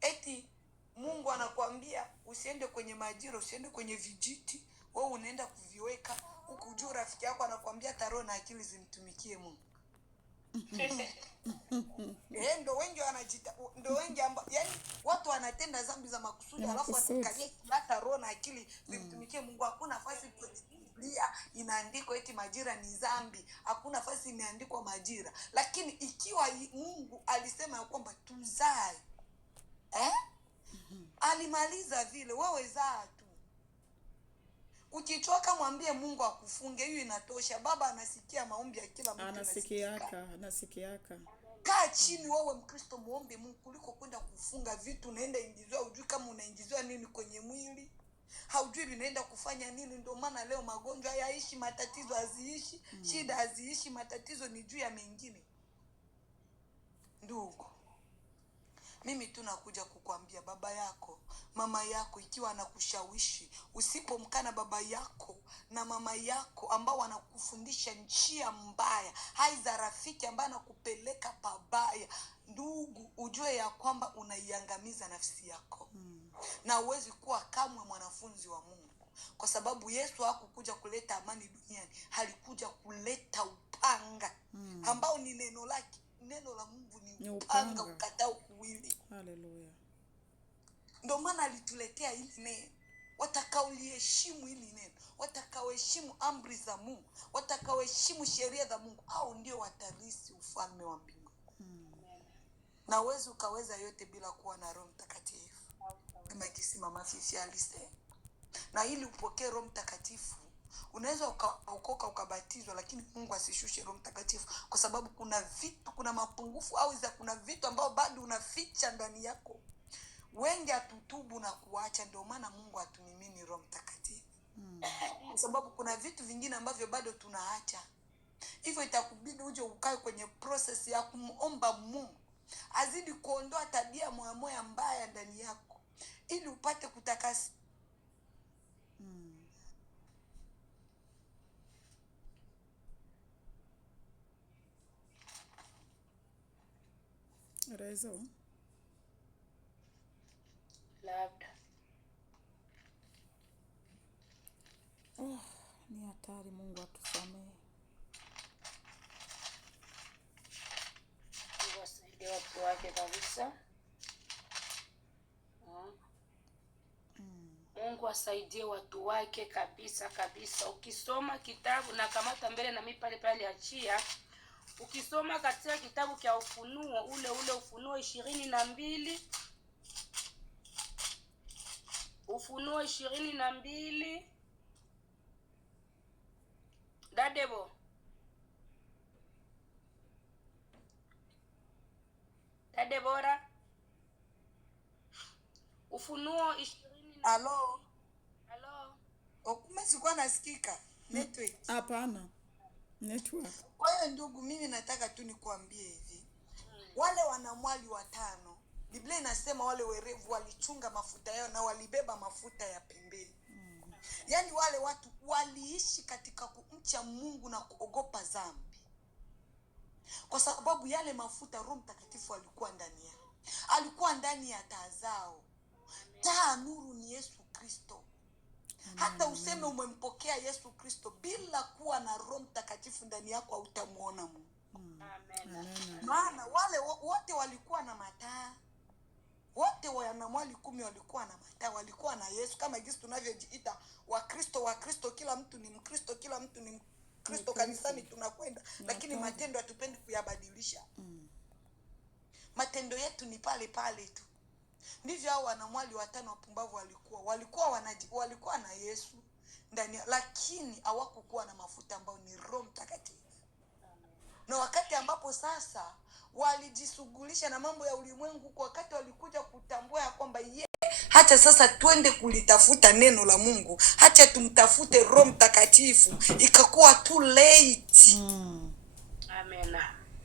Eti Mungu anakuambia usiende kwenye majira, usiende kwenye vijiti, wewe unaenda kuviweka huku juu. Rafiki yako anakuambia roho na akili zimtumikie Mungu. Ndo wengi wanajita, ndo wengi ambao yani watu wanatenda dhambi za makusudi, alafu wanakalia hata roho na akili zimtumikie Mungu. Hakuna nafasi kwenye Biblia inaandikwa eti majira ni dhambi. Hakuna nafasi imeandikwa majira. Lakini ikiwa Mungu alisema ya kwamba tuzae, alimaliza vile, wewe zaa tu. Ukichoka mwambie Mungu akufunge, hiyo inatosha. Baba anasikia maombi ya kila mtu. Anasikiaka. Kaa chini wewe Mkristo, muombe Mungu kuliko kwenda kufunga vitu. Unaenda ingiziwa, hujui kama unaingiziwa nini kwenye mwili, haujui vinaenda kufanya nini. Ndio maana leo magonjwa hayaishi, matatizo haziishi, shida haziishi, matatizo ni juu ya mengine. Ndugu, mimi tu nakuja kukwambia, baba yako, mama yako ikiwa anakushawishi, usipomkana baba yako na mama yako ambao wanakufundisha njia mbaya, haiza rafiki ambaye anakupeleka pabaya, ndugu, ujue ya kwamba unaiangamiza nafsi yako. Na uwezi kuwa kamwe mwanafunzi wa Mungu, kwa sababu Yesu hakukuja kuleta amani duniani, alikuja kuleta upanga ambao ni neno lake. Neno la Mungu ni upanga ukatao kuwili. Haleluya. Ndio maana alituletea hili neno. Watakaoliheshimu hili neno, watakaoheshimu amri za Mungu, watakaoheshimu sheria za Mungu, au ndio watarisi ufalme wa mbingu. Na uwezi ukaweza yote bila kuwa na Roho Mtakatifu. Kama kisi Mama Fifi alisema. Na ili upokee Roho Mtakatifu, unaweza ukaokoka ukabatizwa, lakini Mungu asishushe Roho Mtakatifu, kwa sababu kuna vitu, kuna mapungufu au kuna vitu ambao bado unaficha ndani yako. Wengi hatutubu na kuacha, ndio maana Mungu atumimini Roho Mtakatifu. Kwa sababu kuna vitu vingine ambavyo bado tunaacha. Hivyo itakubidi uje ukae kwenye process ya kumuomba Mungu azidi kuondoa tabia moya mbaya ndani yako ili upate kutakasa. Rezo. Labda. Ni hatari. Mungu atusamehe. Mungu asaidie watu wake kabisa. Mungu asaidie watu wake kabisa kabisa. Ukisoma kitabu na kamata mbele na mimi pale achia. Ukisoma katika kitabu cha Ufunuo, ule Ufunuo 22. Ufunuo 22. Dadebo. Dadebora. Ufunuo 20. Halo. Halo. Sikuwa nasikika. Network. Hapana. Network. Kwa hiyo ndugu, mimi nataka tu nikuambie hivi. Wale wanamwali 5, Biblia inasema wale werevu walichunga mafuta yao na walibeba mafuta ya pembeni. Yaani wale watu waliishi katika kumcha Mungu na kuogopa dhambi. Kwa sababu yale mafuta Roho Mtakatifu alikuwa ndani yao. Alikuwa ndani ya taa zao. Taa nuru ni Yesu Kristo. Hata useme umempokea Yesu Kristo, bila kuwa na Roho Mtakatifu ndani yako hautamuona Mungu. Amen. Maana wale wote walikuwa na mataa, wote wanamwali 10 walikuwa na matawi, walikuwa na Yesu, kama jinsi tunavyojiita Wakristo. Kila mtu ni Mkristo, kila mtu ni Mkristo, kanisani tunakwenda, lakini matendo hatupendi kuyabadilisha. Matendo yetu ni pale pale tu. Ndivyo hao wanamwali 5 wapumbavu walikuwa na Yesu ndani, lakini hawakukuwa na mafuta ambao ni Roho Mtakatifu. Na wakati ambapo sasa walijishughulisha na mambo ya ulimwengu, kwa wakati walikuja kutambua ya kwamba hata sasa twende kulitafuta neno la Mungu, hata tumtafute Roho Mtakatifu, ikakuwa too late. Amen.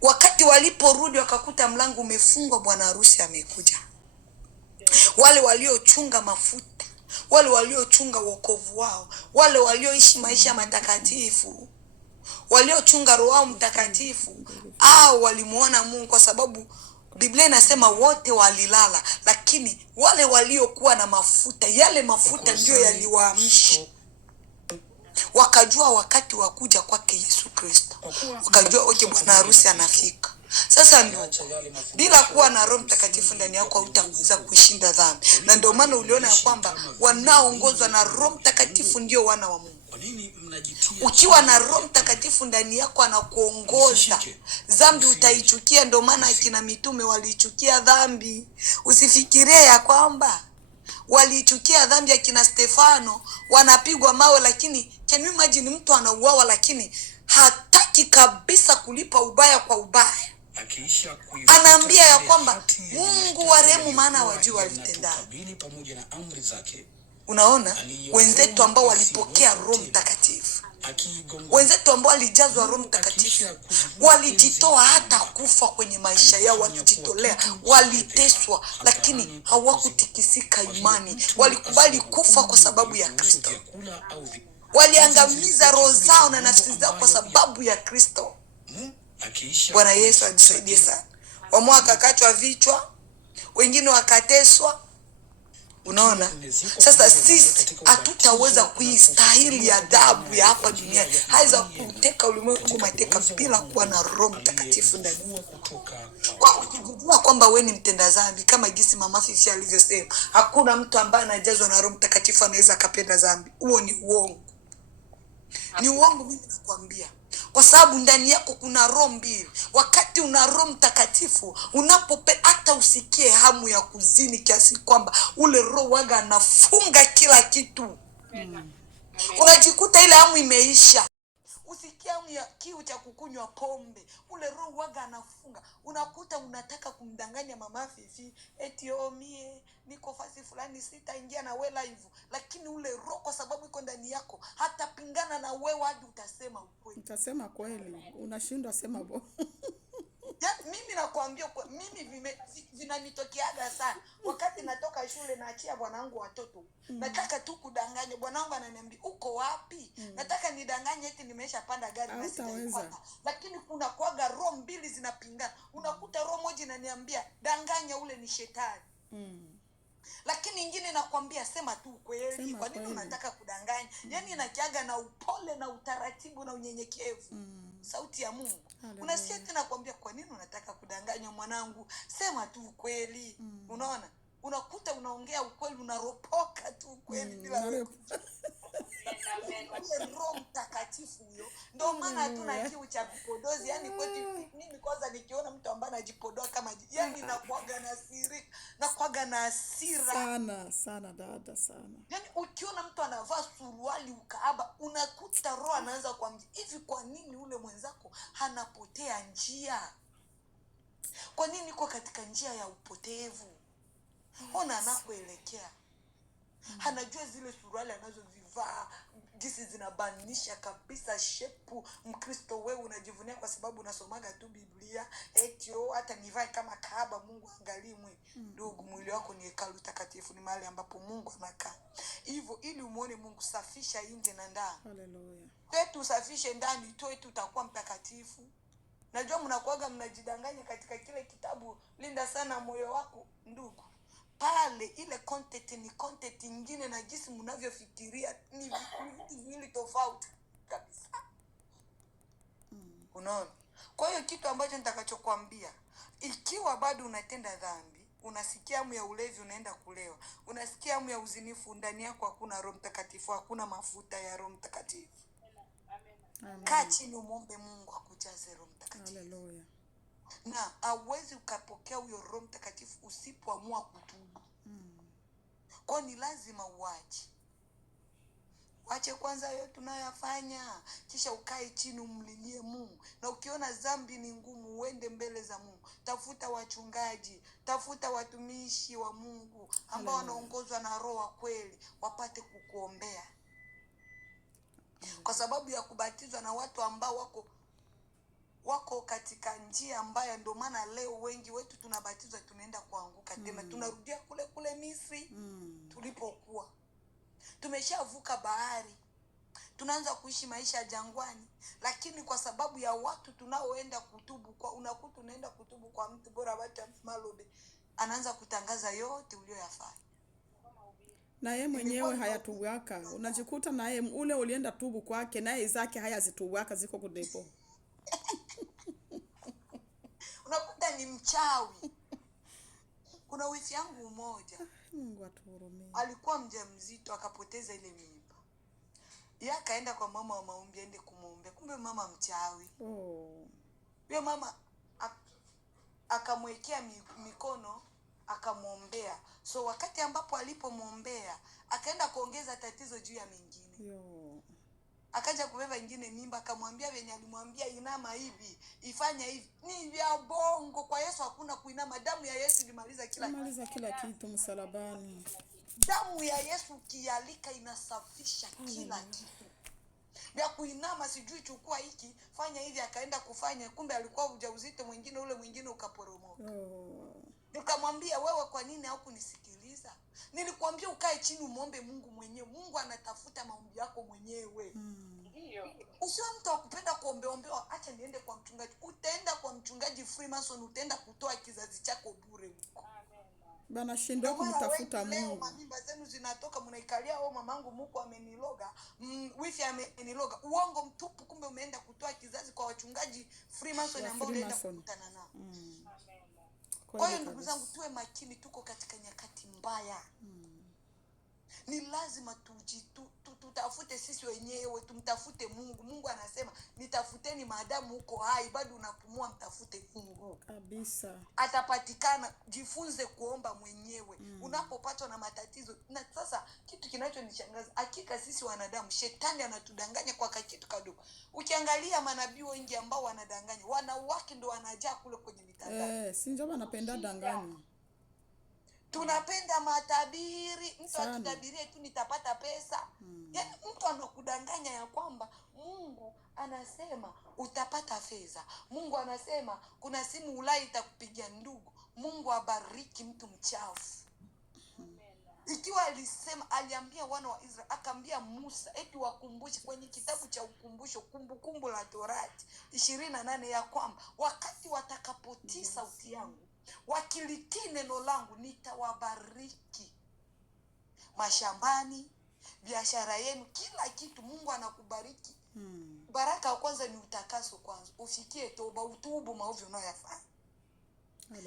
Wakati waliporudi wakakuta mlango umefungwa, bwana harusi amekuja. Wale waliochunga mafuta, wale waliochunga wokovu wao, wale walioishi maisha matakatifu, waliochunga Roho Mtakatifu, walimuona Mungu, kwa sababu Biblia inasema wote walilala, lakini wale waliokuwa na mafuta, yale mafuta ndio yaliwaamsha. Wakajua wakati wa kuja kwake Yesu Kristo. Wakajua bwana harusi anafika. Sasa ndio, bila kuwa na Roho Mtakatifu ndani yako hutaweza kushinda dhambi. Na ndio maana uliona ya kwamba wanaoongozwa na Roho Mtakatifu ndio wana wa Mungu. Ukiwa na Roho Mtakatifu ndani yako anakuongoza, dhambi utaichukia. Ndio maana akina mitume walichukia dhambi. Usifikirie ya kwamba walichukia dhambi. Akina Stefano wanapigwa mawe, lakini can you imagine mtu anauawa lakini hataki kabisa kulipa ubaya kwa ubaya. Anaambia ya kwamba Mungu warehemu, maana hawajui walitendalo. Unaona, wenzetu ambao walipokea Roho Mtakatifu, wenzetu ambao walijazwa Roho Mtakatifu, walijitoa hata kufa kwenye maisha yao, walijitolea, waliteswa, lakini hawakutikisika imani. Walikubali kufa kwa sababu ya Kristo. Waliangamiza roho zao na nafsi zao kwa sababu ya Kristo. Bwana Yesu atusaidie sana. Wamwa wakakatwa vichwa, wengine wakateswa. Unaona, sasa sisi hatutaweza kuistahili adhabu ya hapa duniani. Haiza kuteka ulimwengu mateka bila kuwa na Roho Mtakatifu ndani. Kwa kujua kwamba wewe ni mtenda dhambi, kama jinsi Mama Fifi alivyosema, hakuna mtu ambaye anajazwa na Roho Mtakatifu anaweza kapenda dhambi. Huo ni uongo. Ni uongo, mimi nakwambia. Kwa sababu ndani yako kuna roho mbili. Wakati una Roho Mtakatifu, hata usikie hamu ya kuzini kiasi kwamba ule roho waga anafunga kila kitu. Unajikuta ile hamu imeisha. Usikie hamu ya kiu cha kukunywa pombe, ule roho waga anafunga. Unakuta unataka kumdanganya Mama Fifi, eti mie niko fasi fulani sitaingia na wewe live, lakini ule roho kwa sababu iko ndani yako hata pingana na wewe hadi utasema ukweli. Utasema kweli, unashindwa sema bo. Mimi nakwambia mimi vinanitokeaga sana. Wakati natoka shule naachia bwanangu watoto. Nataka tu kudanganya. Bwanangu ananiambia uko wapi? Nataka nidanganye eti nimeshapanda gari na sitaipata. Lakini kuna kuaga roho mbili zinapingana. Unakuta roho moja inaniambia danganya, ule ni shetani. Lakini nyingine nakwambia sema tu kweli. Kwa nini unataka kudanganya? Yaani inakiaga na upole na utaratibu na unyenyekevu. Sauti ya Mungu. Unasikia tena nakwambia, kwa nini unataka kudanganya mwanangu? Sema tu ukweli. Unaona? Unakuta unaongea ukweli, unaropoka tu ukweli bila Roho Mtakatifu huyo. Ndio maana hatuna kiu cha vipodozi. Yaani kwetu mimi kwanza nikiona mtu ambaye anajipodoa kama yaani nakuaga na siri, nakuaga na hasira sana dada sana. Yaani ukiona mtu anavaa suruali ukaaba, unakuta roho anaanza kuambia hivi, kwa nini ule mwenzako anapotea njia? Kwa nini uko katika njia ya upotevu? Ona anakoelekea. Anajua zile suruali anazozivaa jinsi zinabanisha kabisa shepu. Mkristo wewe unajivunia kwa sababu unasomaga tu Biblia, eti hata nivae kama kahaba, Mungu angalii mwili. Ndugu, mwili wako ni hekalu takatifu, ni mahali ambapo Mungu anakaa. Hivyo ili umuone Mungu, safisha nje na ndani. Haleluya. Kwetu usafishe ndani, toe tu utakuwa mtakatifu. Najua mnakuaga mnajidanganya katika kile kitabu Linda Sana Moyo Wako, ndugu. Pale ile content ni content nyingine, na jinsi mnavyofikiria ni vitu viwili tofauti kabisa. Unaona? Kwa hiyo kitu ambacho nitakachokuambia, ikiwa bado unatenda dhambi, unasikia hamu ya ulevi, unaenda kulewa. Unasikia hamu ya uzinifu, ndani yako hakuna Roho Mtakatifu, hakuna mafuta ya Roho Mtakatifu. Kaa chini umwombe Mungu akujaze Roho Mtakatifu. Haleluya. Na hauwezi ukapokea huyo Roho Mtakatifu usipoamua kutubu. Kwa ni lazima Wache kwanza yote tunayoyafanya, kisha ukae chini umlilie Mungu. Na ukiona dhambi ni ngumu, uende mbele za Mungu. Tafuta wachungaji, tafuta watumishi wa Mungu ambao wanaongozwa na Roho wa kweli, wapate kukuombea. Kwa sababu ya kubatizwa na watu ambao wako katika njia mbaya, ndio maana leo wengi wetu tunabatizwa tunaenda kuanguka tena. Tunarudia kule Misri tulipokuwa. Tumeshavuka bahari, tunaanza kuishi maisha ya jangwani, lakini kwa sababu ya watu tunaoenda kutubu kwa, unakuta unaenda kutubu kwa mtu bora watu malobe, anaanza kutangaza yote ulioyafanya. Na yeye mwenyewe hayatuwaka. Unajikuta na yeye ule ulienda tubu kwake, naye zake hayazituwaka, ziko kudepo. Unakuta ni mchawi. Kuna wifi yangu mmoja, Mungu atuhurumie, alikuwa mjamzito akapoteza ile mimba. Yeye akaenda kwa mama wa maombi aende kumuombea, kumbe mama mchawi. Yule mama akamwekea mikono akamuombea. So wakati ambapo alipomuombea akaenda kuongeza tatizo juu ya mengine. Akaja kubeba ingine mimba, akamwambia venye alimwambia inama hivi, ifanya hivi. Ni vya bongo. Kwa Yesu hakuna kuinama. Damu ya Yesu ilimaliza kila kitu msalabani. Damu ya Yesu kialika inasafisha kila kitu. Vya kuinama sijui chukua hiki, fanya hivi, akaenda kufanya, kumbe alikuwa ujauzito mwingine, ule mwingine ukaporomoka. Nikamwambia, wewe kwa nini haukunisikiliza? Nilikwambia ukae chini umuombe Mungu mwenyewe. Mungu anatafuta maombi yako mwenyewe. Usiwe mtu wa kupenda kuombeombewa. Acha niende kwa mchungaji. Utaenda kwa mchungaji Freemason, utaenda kutoa kizazi chako bure huko. Bana shindo kumtafuta Mungu. Leo mamimba zenu zinatoka, mnaikalia mamangu Mungu ameniloga, wifi ameniloga. Uongo mtupu, kumbe umeenda kutoa kizazi kwa wachungaji Freemason ambao unaenda kukutana nao. Kwa hiyo ndugu zangu, tuwe makini, tuko katika nyakati mbaya. Ni lazima tutafute sisi wenyewe, tumtafute Mungu. Mungu anasema nitafuteni maadamu uko hai, bado unapumua, mtafute Mungu. Kabisa. Atapatikana. Jifunze kuomba mwenyewe. Unapopatwa na matatizo. Na sasa kitu kinachonishangaza, hakika sisi wanadamu shetani anatudanganya kwa kitu kadogo. Ukiangalia manabii wengi ambao wanadanganya, wanawake ndio wanajaa kule kwenye mitandao. Si ndio wanapenda danganya. Tunapenda matabiri. Mtu atutabirie tu nitapata pesa. Yaani mtu anakudanganya ya kwamba Mungu anasema utapata fedha. Mungu anasema kuna simu Ulaya itakupigia ndugu. Mungu abariki mtu mchafu. Ikiwa aliambia wana wa Israeli, akaambia Musa eti wakumbushe kwenye kitabu cha ukumbusho, Kumbukumbu la Torati 28 ya kwamba wakati watakapotii sauti yangu, wakilitii neno langu, nitawabariki mashambani, biashara yenu, kila kitu. Mungu anakubariki. Baraka ya kwanza ni utakaso kwanza. Ufikie toba, utubu maovu unayoyafanya.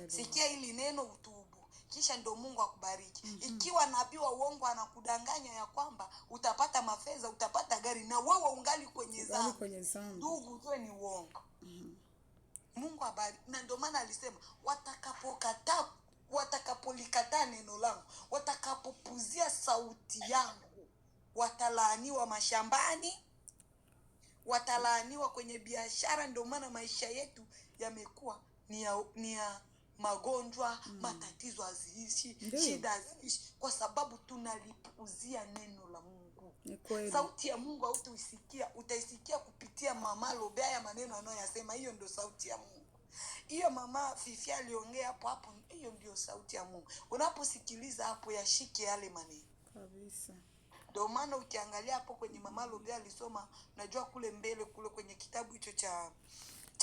Sikia hili neno, utubu, kisha ndio Mungu akubariki. Ikiwa nabii wa uongo anakudanganya ya kwamba utapata mafedha, utapata gari, na wewe ungali kwenye dhambi, ndugu, hiyo ni uongo. Mungu abariki. Na ndio maana alisema watakapolikataa neno langu, watakapopuzia sauti yangu, watalaaniwa mashambani, watalaaniwa kwenye biashara. Ndio maana maisha yetu yamekuwa ni ya magonjwa, matatizo haziishi, shida haziishi, kwa sababu tunalipuuzia neno la Mungu. Sauti ya Mungu hautaisikia, utaisikia kupitia mama Lobe, ya maneno anayoyasema. Hiyo ndio sauti ya Mungu. Hiyo mama Fifi aliongea hapo, hiyo ndio sauti ya Mungu. Unaposikiliza hapo, yashike yale maneno kabisa. Ndio maana ukiangalia hapo kwenye mama Lobe alisoma, unajua kule mbele kule kwenye kitabu hicho cha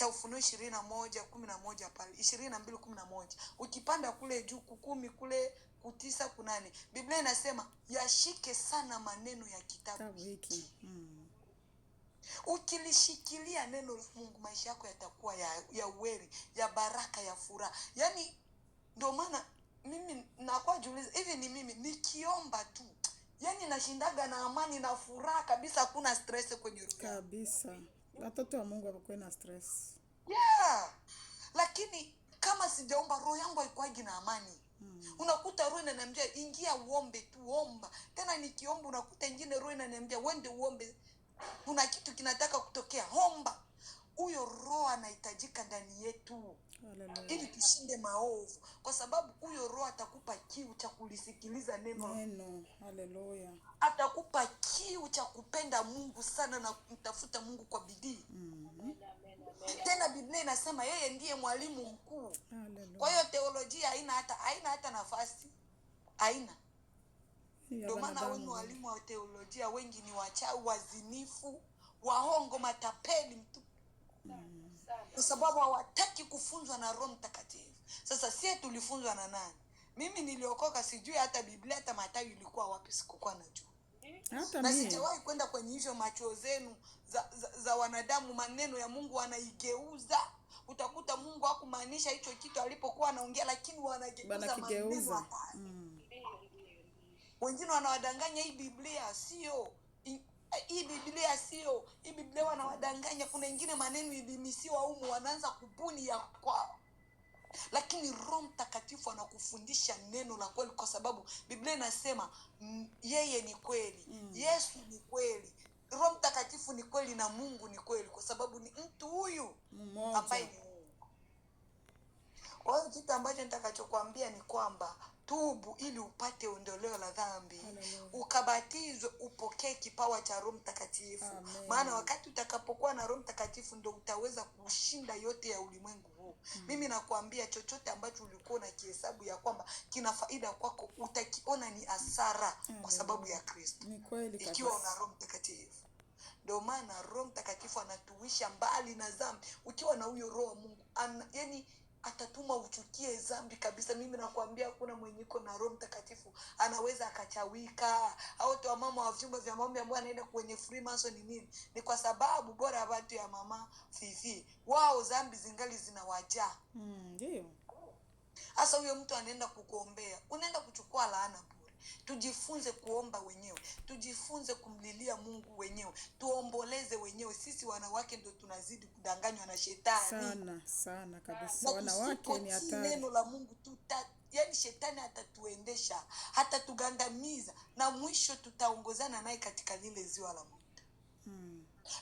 Ufunuo 21:11 pale 22:11, ukipanda kule juu 10 kule 9 kunane, Biblia inasema yashike sana maneno ya kitabu hiki. Ukilishikilia neno la Mungu, maisha yako yatakuwa ya uweri, ya baraka, ya furaha. Yaani ndio maana mimi nakuwa jiuliza hivi, ni mimi nikiomba tu, yani nashindaga na amani na furaha kabisa, hakuna stress kwenye roho kabisa. Watoto wa Mungu hawakuwe na stress. yeah. Lakini kama sijaomba, roho yangu haikuagi na amani. Unakuta roho inaniambia ingia uombe tu, omba. Tena nikiomba unakuta ingine roho inaniambia wende uombe, kuna kitu kinataka kutokea, omba. Huyo roho anahitajika ndani yetu. Haleluya. Ili tushinde maovu, kwa sababu huyo roho atakupa kiu cha kulisikiliza neno. Haleluya. Atakupa kiu cha kupenda Mungu sana na kumtafuta Mungu kwa bidii. Tena Biblia inasema yeye ndiye mwalimu mkuu. Kwa hiyo teolojia haina hata nafasi. Haina. Ndio maana wenu walimu wa teolojia wengi ni wachawi, wazinifu, waongo, matapeli mtu. Kwa sababu hawataki kufunzwa na Roho Mtakatifu. Sasa sisi tulifunzwa na nani? Mimi niliokoka sijui hata Biblia hata Mathayo ilikuwa wapi, sikukuwa najua. Hata na mimi sijawahi kwenda kwenye hizo macho zenu za wanadamu. Maneno ya Mungu wanaigeuza. Utakuta Mungu hakumaanisha hicho kitu alipokuwa anaongea, lakini wanageuza maneno. Wengine wanawadanganya hii Biblia sio. Hii Biblia sio. Hii Biblia wanawadanganya. Kuna wengine maneno ilimisiwa humu wanaanza kubuni ya kwao. Lakini Roho Mtakatifu anakufundisha neno la kweli, kwa sababu Biblia inasema yeye ni kweli. Yesu ni kweli. Roho Mtakatifu ni kweli na Mungu ni kweli, kwa sababu ni mtu huyu ambaye ni Mungu. Kwa hiyo kitu ambacho nitakachokuambia ni kwamba tubu ili upate ondoleo la dhambi. Ukabatizwe, upokee kipawa cha Roho Mtakatifu. Maana wakati utakapokuwa na Roho Mtakatifu ndio utaweza kushinda yote ya ulimwengu huu. Mimi nakwambia chochote ambacho ulikuwa na kihesabu ya kwamba kina faida kwako, utakiona ni hasara kwa sababu ya Kristo. Ni kweli kabisa. Ikiwa una Roho Mtakatifu. Ndio maana Roho Mtakatifu anatuwisha mbali na dhambi. Ukiwa na huyo Roho wa Mungu, yani atatuma uchukie dhambi kabisa. Mimi nakwambia hakuna mwenye iko na Roho Mtakatifu anaweza akachawika. Au watu wa mama wa vyumba vya maombi ambao anaenda kwenye Freemason ni nini? Ni kwa sababu bora watu ya mama Fifi wao dhambi zingali zinawajaa. Ndio. Sasa huyo mtu anaenda kukuombea, unaenda kuchukua laana bure. Tujifunze kuomba wenyewe, tujifunze kumlilia Mungu wenyewe, tuomboleze wenyewe. Sisi wanawake ndio tunazidi kudanganywa na shetani sana kabisa. Wanawake ni hatari. Neno la Mungu yani shetani atatuendesha, hata tugandamiza, na mwisho tutaongozana naye katika lile ziwa la moto.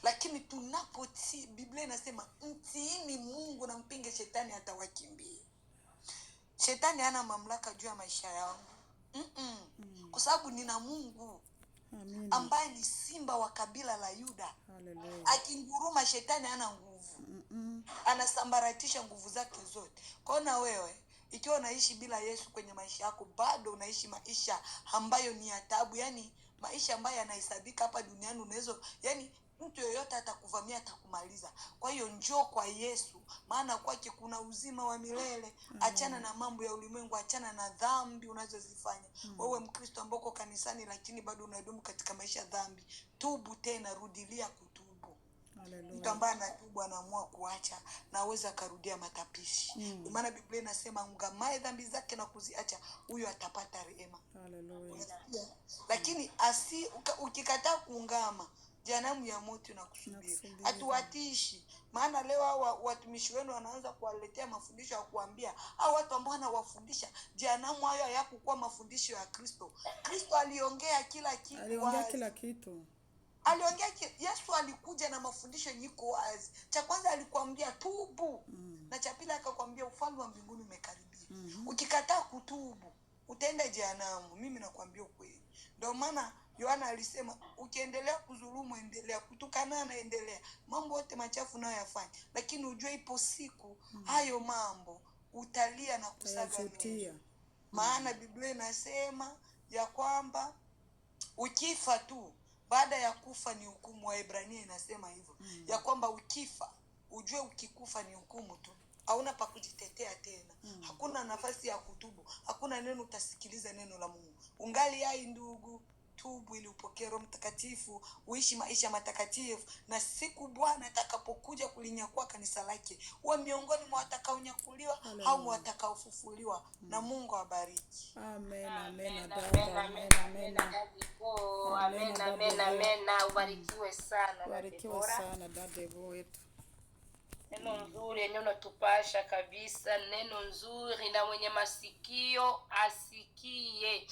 Lakini tunapotii, Biblia inasema mtiini Mungu na mpinge shetani atawakimbia. Shetani hana mamlaka juu ya maisha yangu. Kwa sababu nina Mungu. Amina. Ambaye ni simba wa kabila la Yuda. Haleluya. Akinguruma shetani hana nguvu. Anasambaratisha nguvu zake zote. Kwa na wewe, ikiwa unaishi bila Yesu kwenye maisha yako, bado unaishi maisha ambayo ni ya taabu, yani maisha ambayo yanahesabika hapa duniani. Unaweza, yani mtu yoyote atakuvamia, atakumaliza. Kwa hiyo njoo kwa Yesu, maana kwake kuna uzima wa milele. Achana na mambo ya ulimwengu, achana na dhambi unazozifanya. Wewe Mkristo ambao uko kanisani lakini bado unadumu katika maisha ya dhambi, tubu tena, rudilia kutubu. Haleluya. Mtu ambaye anatubu anaamua kuacha na aweza akarudia matapishi. Maana Biblia inasema ungamae dhambi zake na kuziacha, huyo atapata rehema. Haleluya. Lakini ukikataa kuungama, jehanamu ya moto inakusubiri. Hatuwatishi. Maana leo hao watumishi wenu wanaanza kuwaletea mafundisho ya kuambia hao watu ambao wanawafundisha jehanamu, hayo hayakuwa mafundisho ya Kristo. Kristo aliongea kila kitu. Aliongea Yesu alikuja na mafundisho yiko wazi. Cha kwanza alikwambia tubu. Na cha pili akakwambia ufalme wa mbinguni umekaribia. Ukikataa kutubu, utaenda jehanamu. Mimi nakwambia ukweli. Ndio maana Yohana alisema ukiendelea kudhulumu endelea, kutukana na endelea, mambo yote machafu nayo yafanya, lakini ujue ipo siku hayo mambo utalia na kusaga meno. Maana Biblia inasema ya kwamba ukifa tu, baada ya kufa ni hukumu. Waebrania inasema hivyo ya kwamba ukifa, ujue ukikufa ni hukumu tu. Hauna pa kujitetea tena. Hakuna nafasi ya kutubu. Hakuna neno utasikiliza neno la Mungu. Ungali hai ndugu, utubu ili upokee Roho Mtakatifu, uishi maisha matakatifu, na siku Bwana atakapokuja kulinyakua kanisa lake, uwe miongoni mwa watakaonyakuliwa au watakaofufuliwa. Na Mungu awabariki. Amen, amen, Amen, dada. amen, amen, amen, amen, amen. Ubarikiwe sana, Barikiwe Debora. sana dada wetu. Neno nzuri, neno tupasha kabisa, neno nzuri, na mwenye masikio asikie,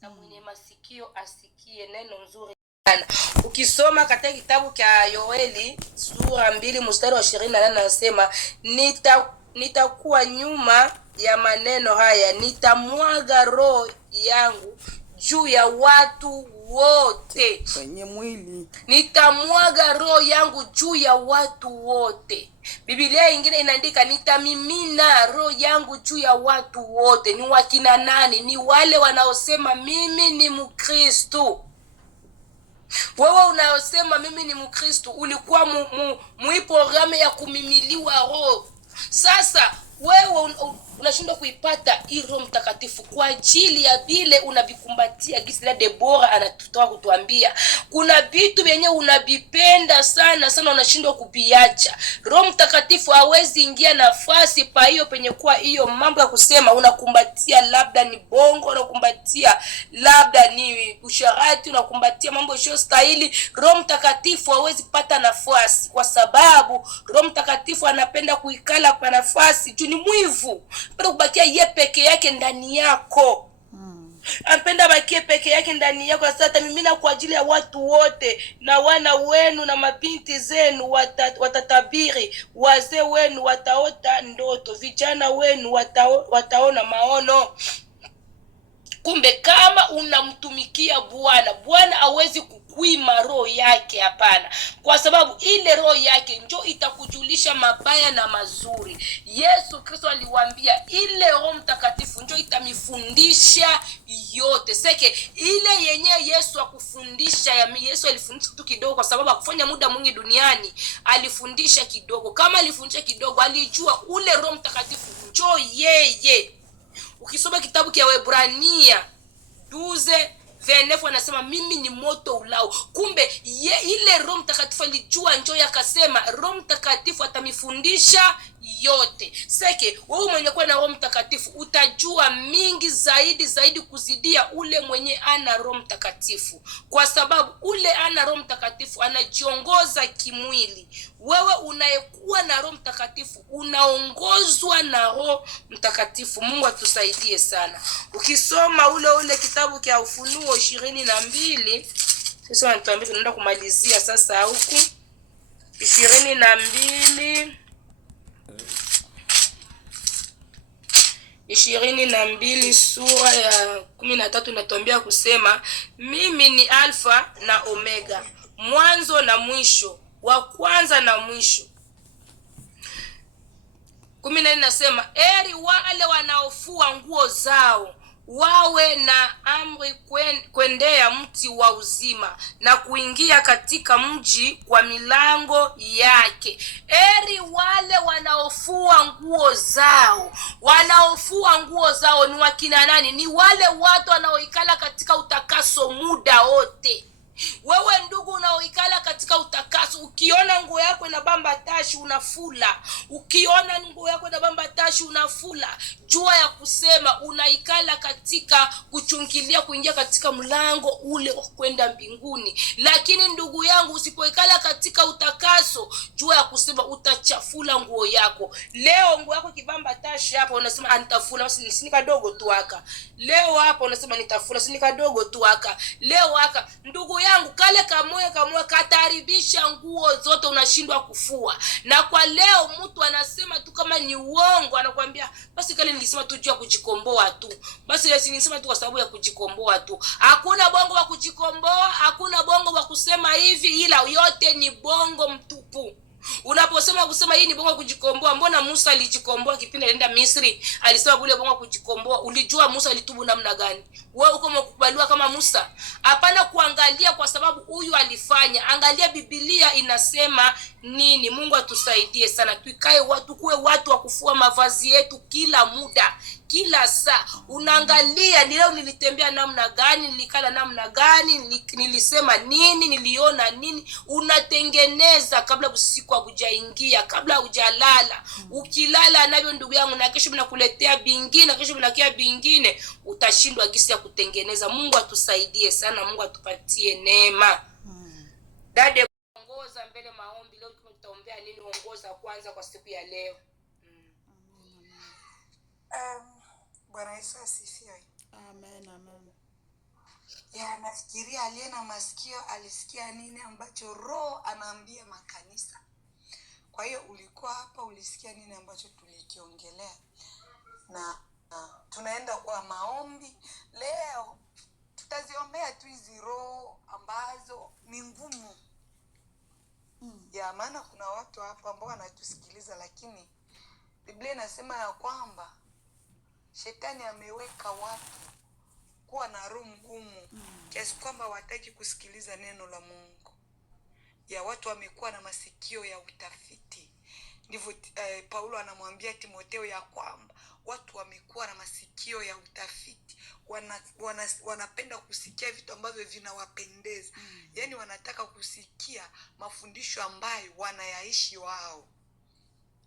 na mwenye masikio asikie, neno nzuri sana. Ukisoma katika kitabu cha Yoeli sura 2 mstari wa 28 anasema, nitakuwa nyuma ya maneno haya, nitamwaga roho yangu juu ya watu wote. Kwenye mwili. Nitamwaga roho yangu juu ya watu wote. Biblia ingine inaandika nitamimina roho yangu juu ya watu wote. Ni wakina nani? Ni wale wanaosema mimi ni Mkristo. Wewe unaosema mimi ni Mkristo, ulikuwa programu ya kumimiliwa roho. Sasa wewe unashindwa kuipata Roho Mtakatifu kwa ajili ya vile unavikumbatia. Gisi la Debora anatutoa kutuambia, kuna vitu vyenye unavipenda sana sana, unashindwa kuviacha. Roho Mtakatifu hawezi ingia nafasi pa hiyo penye kwa hiyo mambo ya kusema unakumbatia, labda ni bongo, unakumbatia labda ni usharati, unakumbatia mambo sio stahili. Roho Mtakatifu hawezi pata nafasi, kwa sababu Roho Mtakatifu anapenda kuikala kwa nafasi juu ni mwivu. Anapenda kubakia yeye peke yake ndani yako. Anapenda bakie peke yake ndani yako. Sasa mimina kwa ajili ya watu wote, na wana wenu na mabinti zenu watatabiri, wazee wenu wataota ndoto, vijana wenu wataona maono. Kumbe kama unamtumikia Bwana, Bwana hawezi kukuima roho yake, hapana, kwa sababu ile roho yake ndio itakujulisha mabaya na mazuri. Yesu Kristo aliwaambia ile Roho Mtakatifu ndio itamifundisha yote. Seke ile yenye Yesu akufundisha, Yesu alifundisha tu kidogo kwa sababu akufanya muda mwingi duniani, alifundisha kidogo. Kama alifundisha kidogo, alijua ule Roho Mtakatifu ndio yeye. Ukisoma kitabu cha Waebrania 12:29 anasema mimi ni moto ulao. Kumbe ile Roho Mtakatifu alijua, njoo akasema Roho Mtakatifu atamifundisha yote. Seke wewe mwenye kuwa na Roho Mtakatifu utajua mingi zaidi kuzidia ule mwenye ana Roho Mtakatifu, kwa sababu ule ana Roho Mtakatifu anajiongoza kimwili. Wewe unayekuwa na Roho Mtakatifu unaongozwa na Roho Mtakatifu. Mungu atusaidie sana. Ukisoma ule kitabu cha Ufunuo 22, sasa natuambia tunaenda kumalizia sasa huku 22 sura ya 13 natuambia kusema mimi ni Alfa na Omega, mwanzo na mwisho, wa kwanza na mwisho. 14 nasema heri wale wanaofua nguo zao, wawe na amri kuendea mti wa uzima na kuingia katika mji kwa milango yake. Heri wale wanaofua nguo zao. Wanaofua nguo zao ni wakina nani? Ni wale watu wanaoikala katika utakaso muda wote. Wewe ndugu unaoikala katika utakaso, ukiona nguo yako inabamba tashi unafula, ukiona nguo yako inabamba tashi unafula, jua ya kusema unaikala katika kuchungilia kuingia katika mlango ule wa kwenda mbinguni. Lakini ndugu yangu, usipoikala katika utakaso, jua ya kusema utachafula nguo yako. Leo nguo yako kibamba tashi hapa unasema nitafula, basi sini kadogo tu aka. Leo hapa unasema nitafula, sini kadogo tu aka. Leo aka ndugu yangu, kale kamoya kataribisha nguo zote, unashindwa kufua. Na kwa leo mtu anasema tu kama ni uongo, anakuambia basi kale nilisema tu juu ya kujikomboa tu, basi leo nilisema tu kwa sababu ya kujikomboa tu. Hakuna bongo wa kujikomboa, hakuna bongo wa kusema hivi, ila yote ni bongo mtupu. Unaposema kusema hii ni bongo kujikomboa, mbona Musa alijikomboa kipindi alienda Misri? Alisema bule bongo kujikomboa. Ulijua Musa alitubu namna gani? Wewe uko mkubaliwa kama Musa? Hapana kuangalia kwa sababu huyu alifanya. Angalia Biblia inasema nini. Mungu atusaidie sana. Tuikae watu, kuwe watu wa kufua mavazi yetu kila muda, kila saa. Unaangalia ni leo nilitembea namna gani, nilikala namna gani, nilisema nini, niliona nini. Unatengeneza kabla usiku hujaingia, kabla hujalala. Ukilala navyo ndugu yangu, na kesho mnakuletea bingine, na kesho mnakia bingine, utashindwa gisi ya kutengeneza. Mungu atusaidie sana, Mungu atupatie neema. Dade, ongoza mbele maombi. Leo tutaombea nini? Ongoza kwanza kwa siku ya leo. Bwana Yesu asifiwe. Amen, amen. Ya, nafikiria aliye na masikio alisikia nini ambacho Roho anaambia makanisa. Kwa hiyo ulikuwa hapa, ulisikia nini ambacho tulikiongelea. Na tunaenda kwa maombi leo. Tutaziombea tu hizi roho ambazo ni ngumu. Ya, maana kuna watu hapa ambao wanatusikiliza, lakini Biblia inasema ya kwamba Shetani ameweka watu kuwa na roho ngumu kiasi kwamba hawataki kusikiliza neno la Mungu. Ya, watu wamekuwa na masikio ya utafiti. Ndivyo Paulo anamwambia Timotheo ya kwamba watu wamekuwa na masikio ya utafiti. Wanapenda kusikia vitu ambavyo vinawapendeza. Yaani wanataka kusikia mafundisho ambayo wanayaishi wao.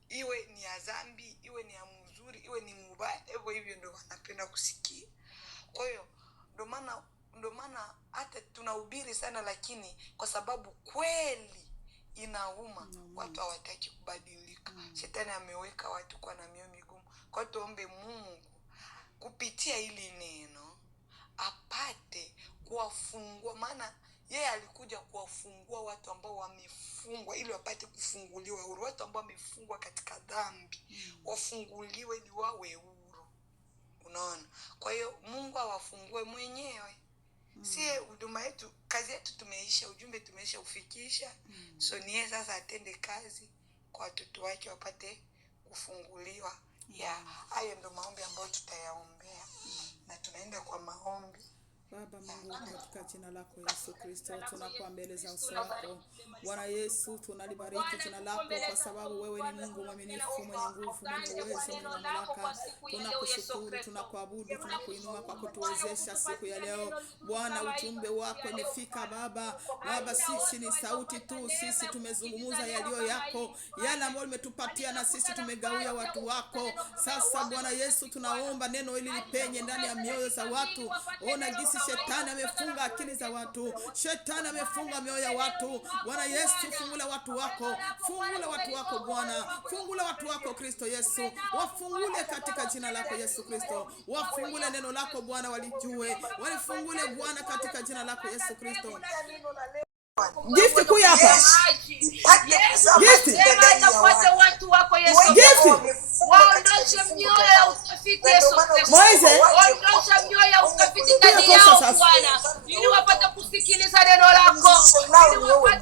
Iwe ni ya dhambi, iwe ni ya mzuri, iwe ni mbaya, hivyo ndio wanapenda kusikia. Kwa hiyo ndio maana hata tunahubiri sana, lakini kwa sababu kweli inauma, watu hawataki kubadilika. Shetani ameweka watu kwa na mioyo migumu. Kwa hiyo tuombe Mungu kupitia hili neno apate kuwafungua, maana yeye alikuja kuwafungua watu ambao wamefungwa ili wapate kufunguliwa huru. Watu ambao wamefungwa katika dhambi wafunguliwe ili wawe huru. Unaona? Kwa hiyo Mungu awafungue mwenyewe. Sie huduma yetu, kazi yetu tumeisha, ujumbe tumeisha ufikisha. So niye sasa atende kazi kwa watoto wake wapate kufunguliwa. Ya, hayo ndio maombi ambayo tutayaombea. Na tunaenda kwa maombi. Baba Mungu, katika jina lako Yesu Kristo, tunakuwa mbele za uso wako. Bwana Yesu, tunalibariki jina lako kwa sababu wewe ni Mungu mwaminifu, mwenye nguvu, mwenye uwezo, mwenye mamlaka. Tunakushukuru, tunakuabudu, tunakuinua kwa kutuwezesha siku ya leo. Bwana, ujumbe wako umefika Baba. Baba, sisi ni sauti tu, sisi tumezungumza yaliyo yako, yale ambayo umetupatia na sisi tumegawia watu wako. Sasa Bwana Yesu, tunaomba neno hili lipenye ndani ya mioyo za watu. Ona gisi Shetani amefunga akili za watu. Shetani amefunga mioyo ya watu. Bwana Yesu, fungula watu wako. Fungula watu wako Bwana. Fungula watu wako Kristo Yesu. Wafungule katika jina lako Yesu Kristo. Wafungule neno lako Bwana, walijue. Walifungule Bwana katika jina lako Yesu Kristo. Gift kuya hapa. Gift. Watu wako Yesu. Gift. Waondoshe mioyo ya utafiti Yesu Kristo. Moise. Waondoshe mioyo ya utafiti ndani yao Bwana. Ili wapate kusikiliza neno lako. Ili wapate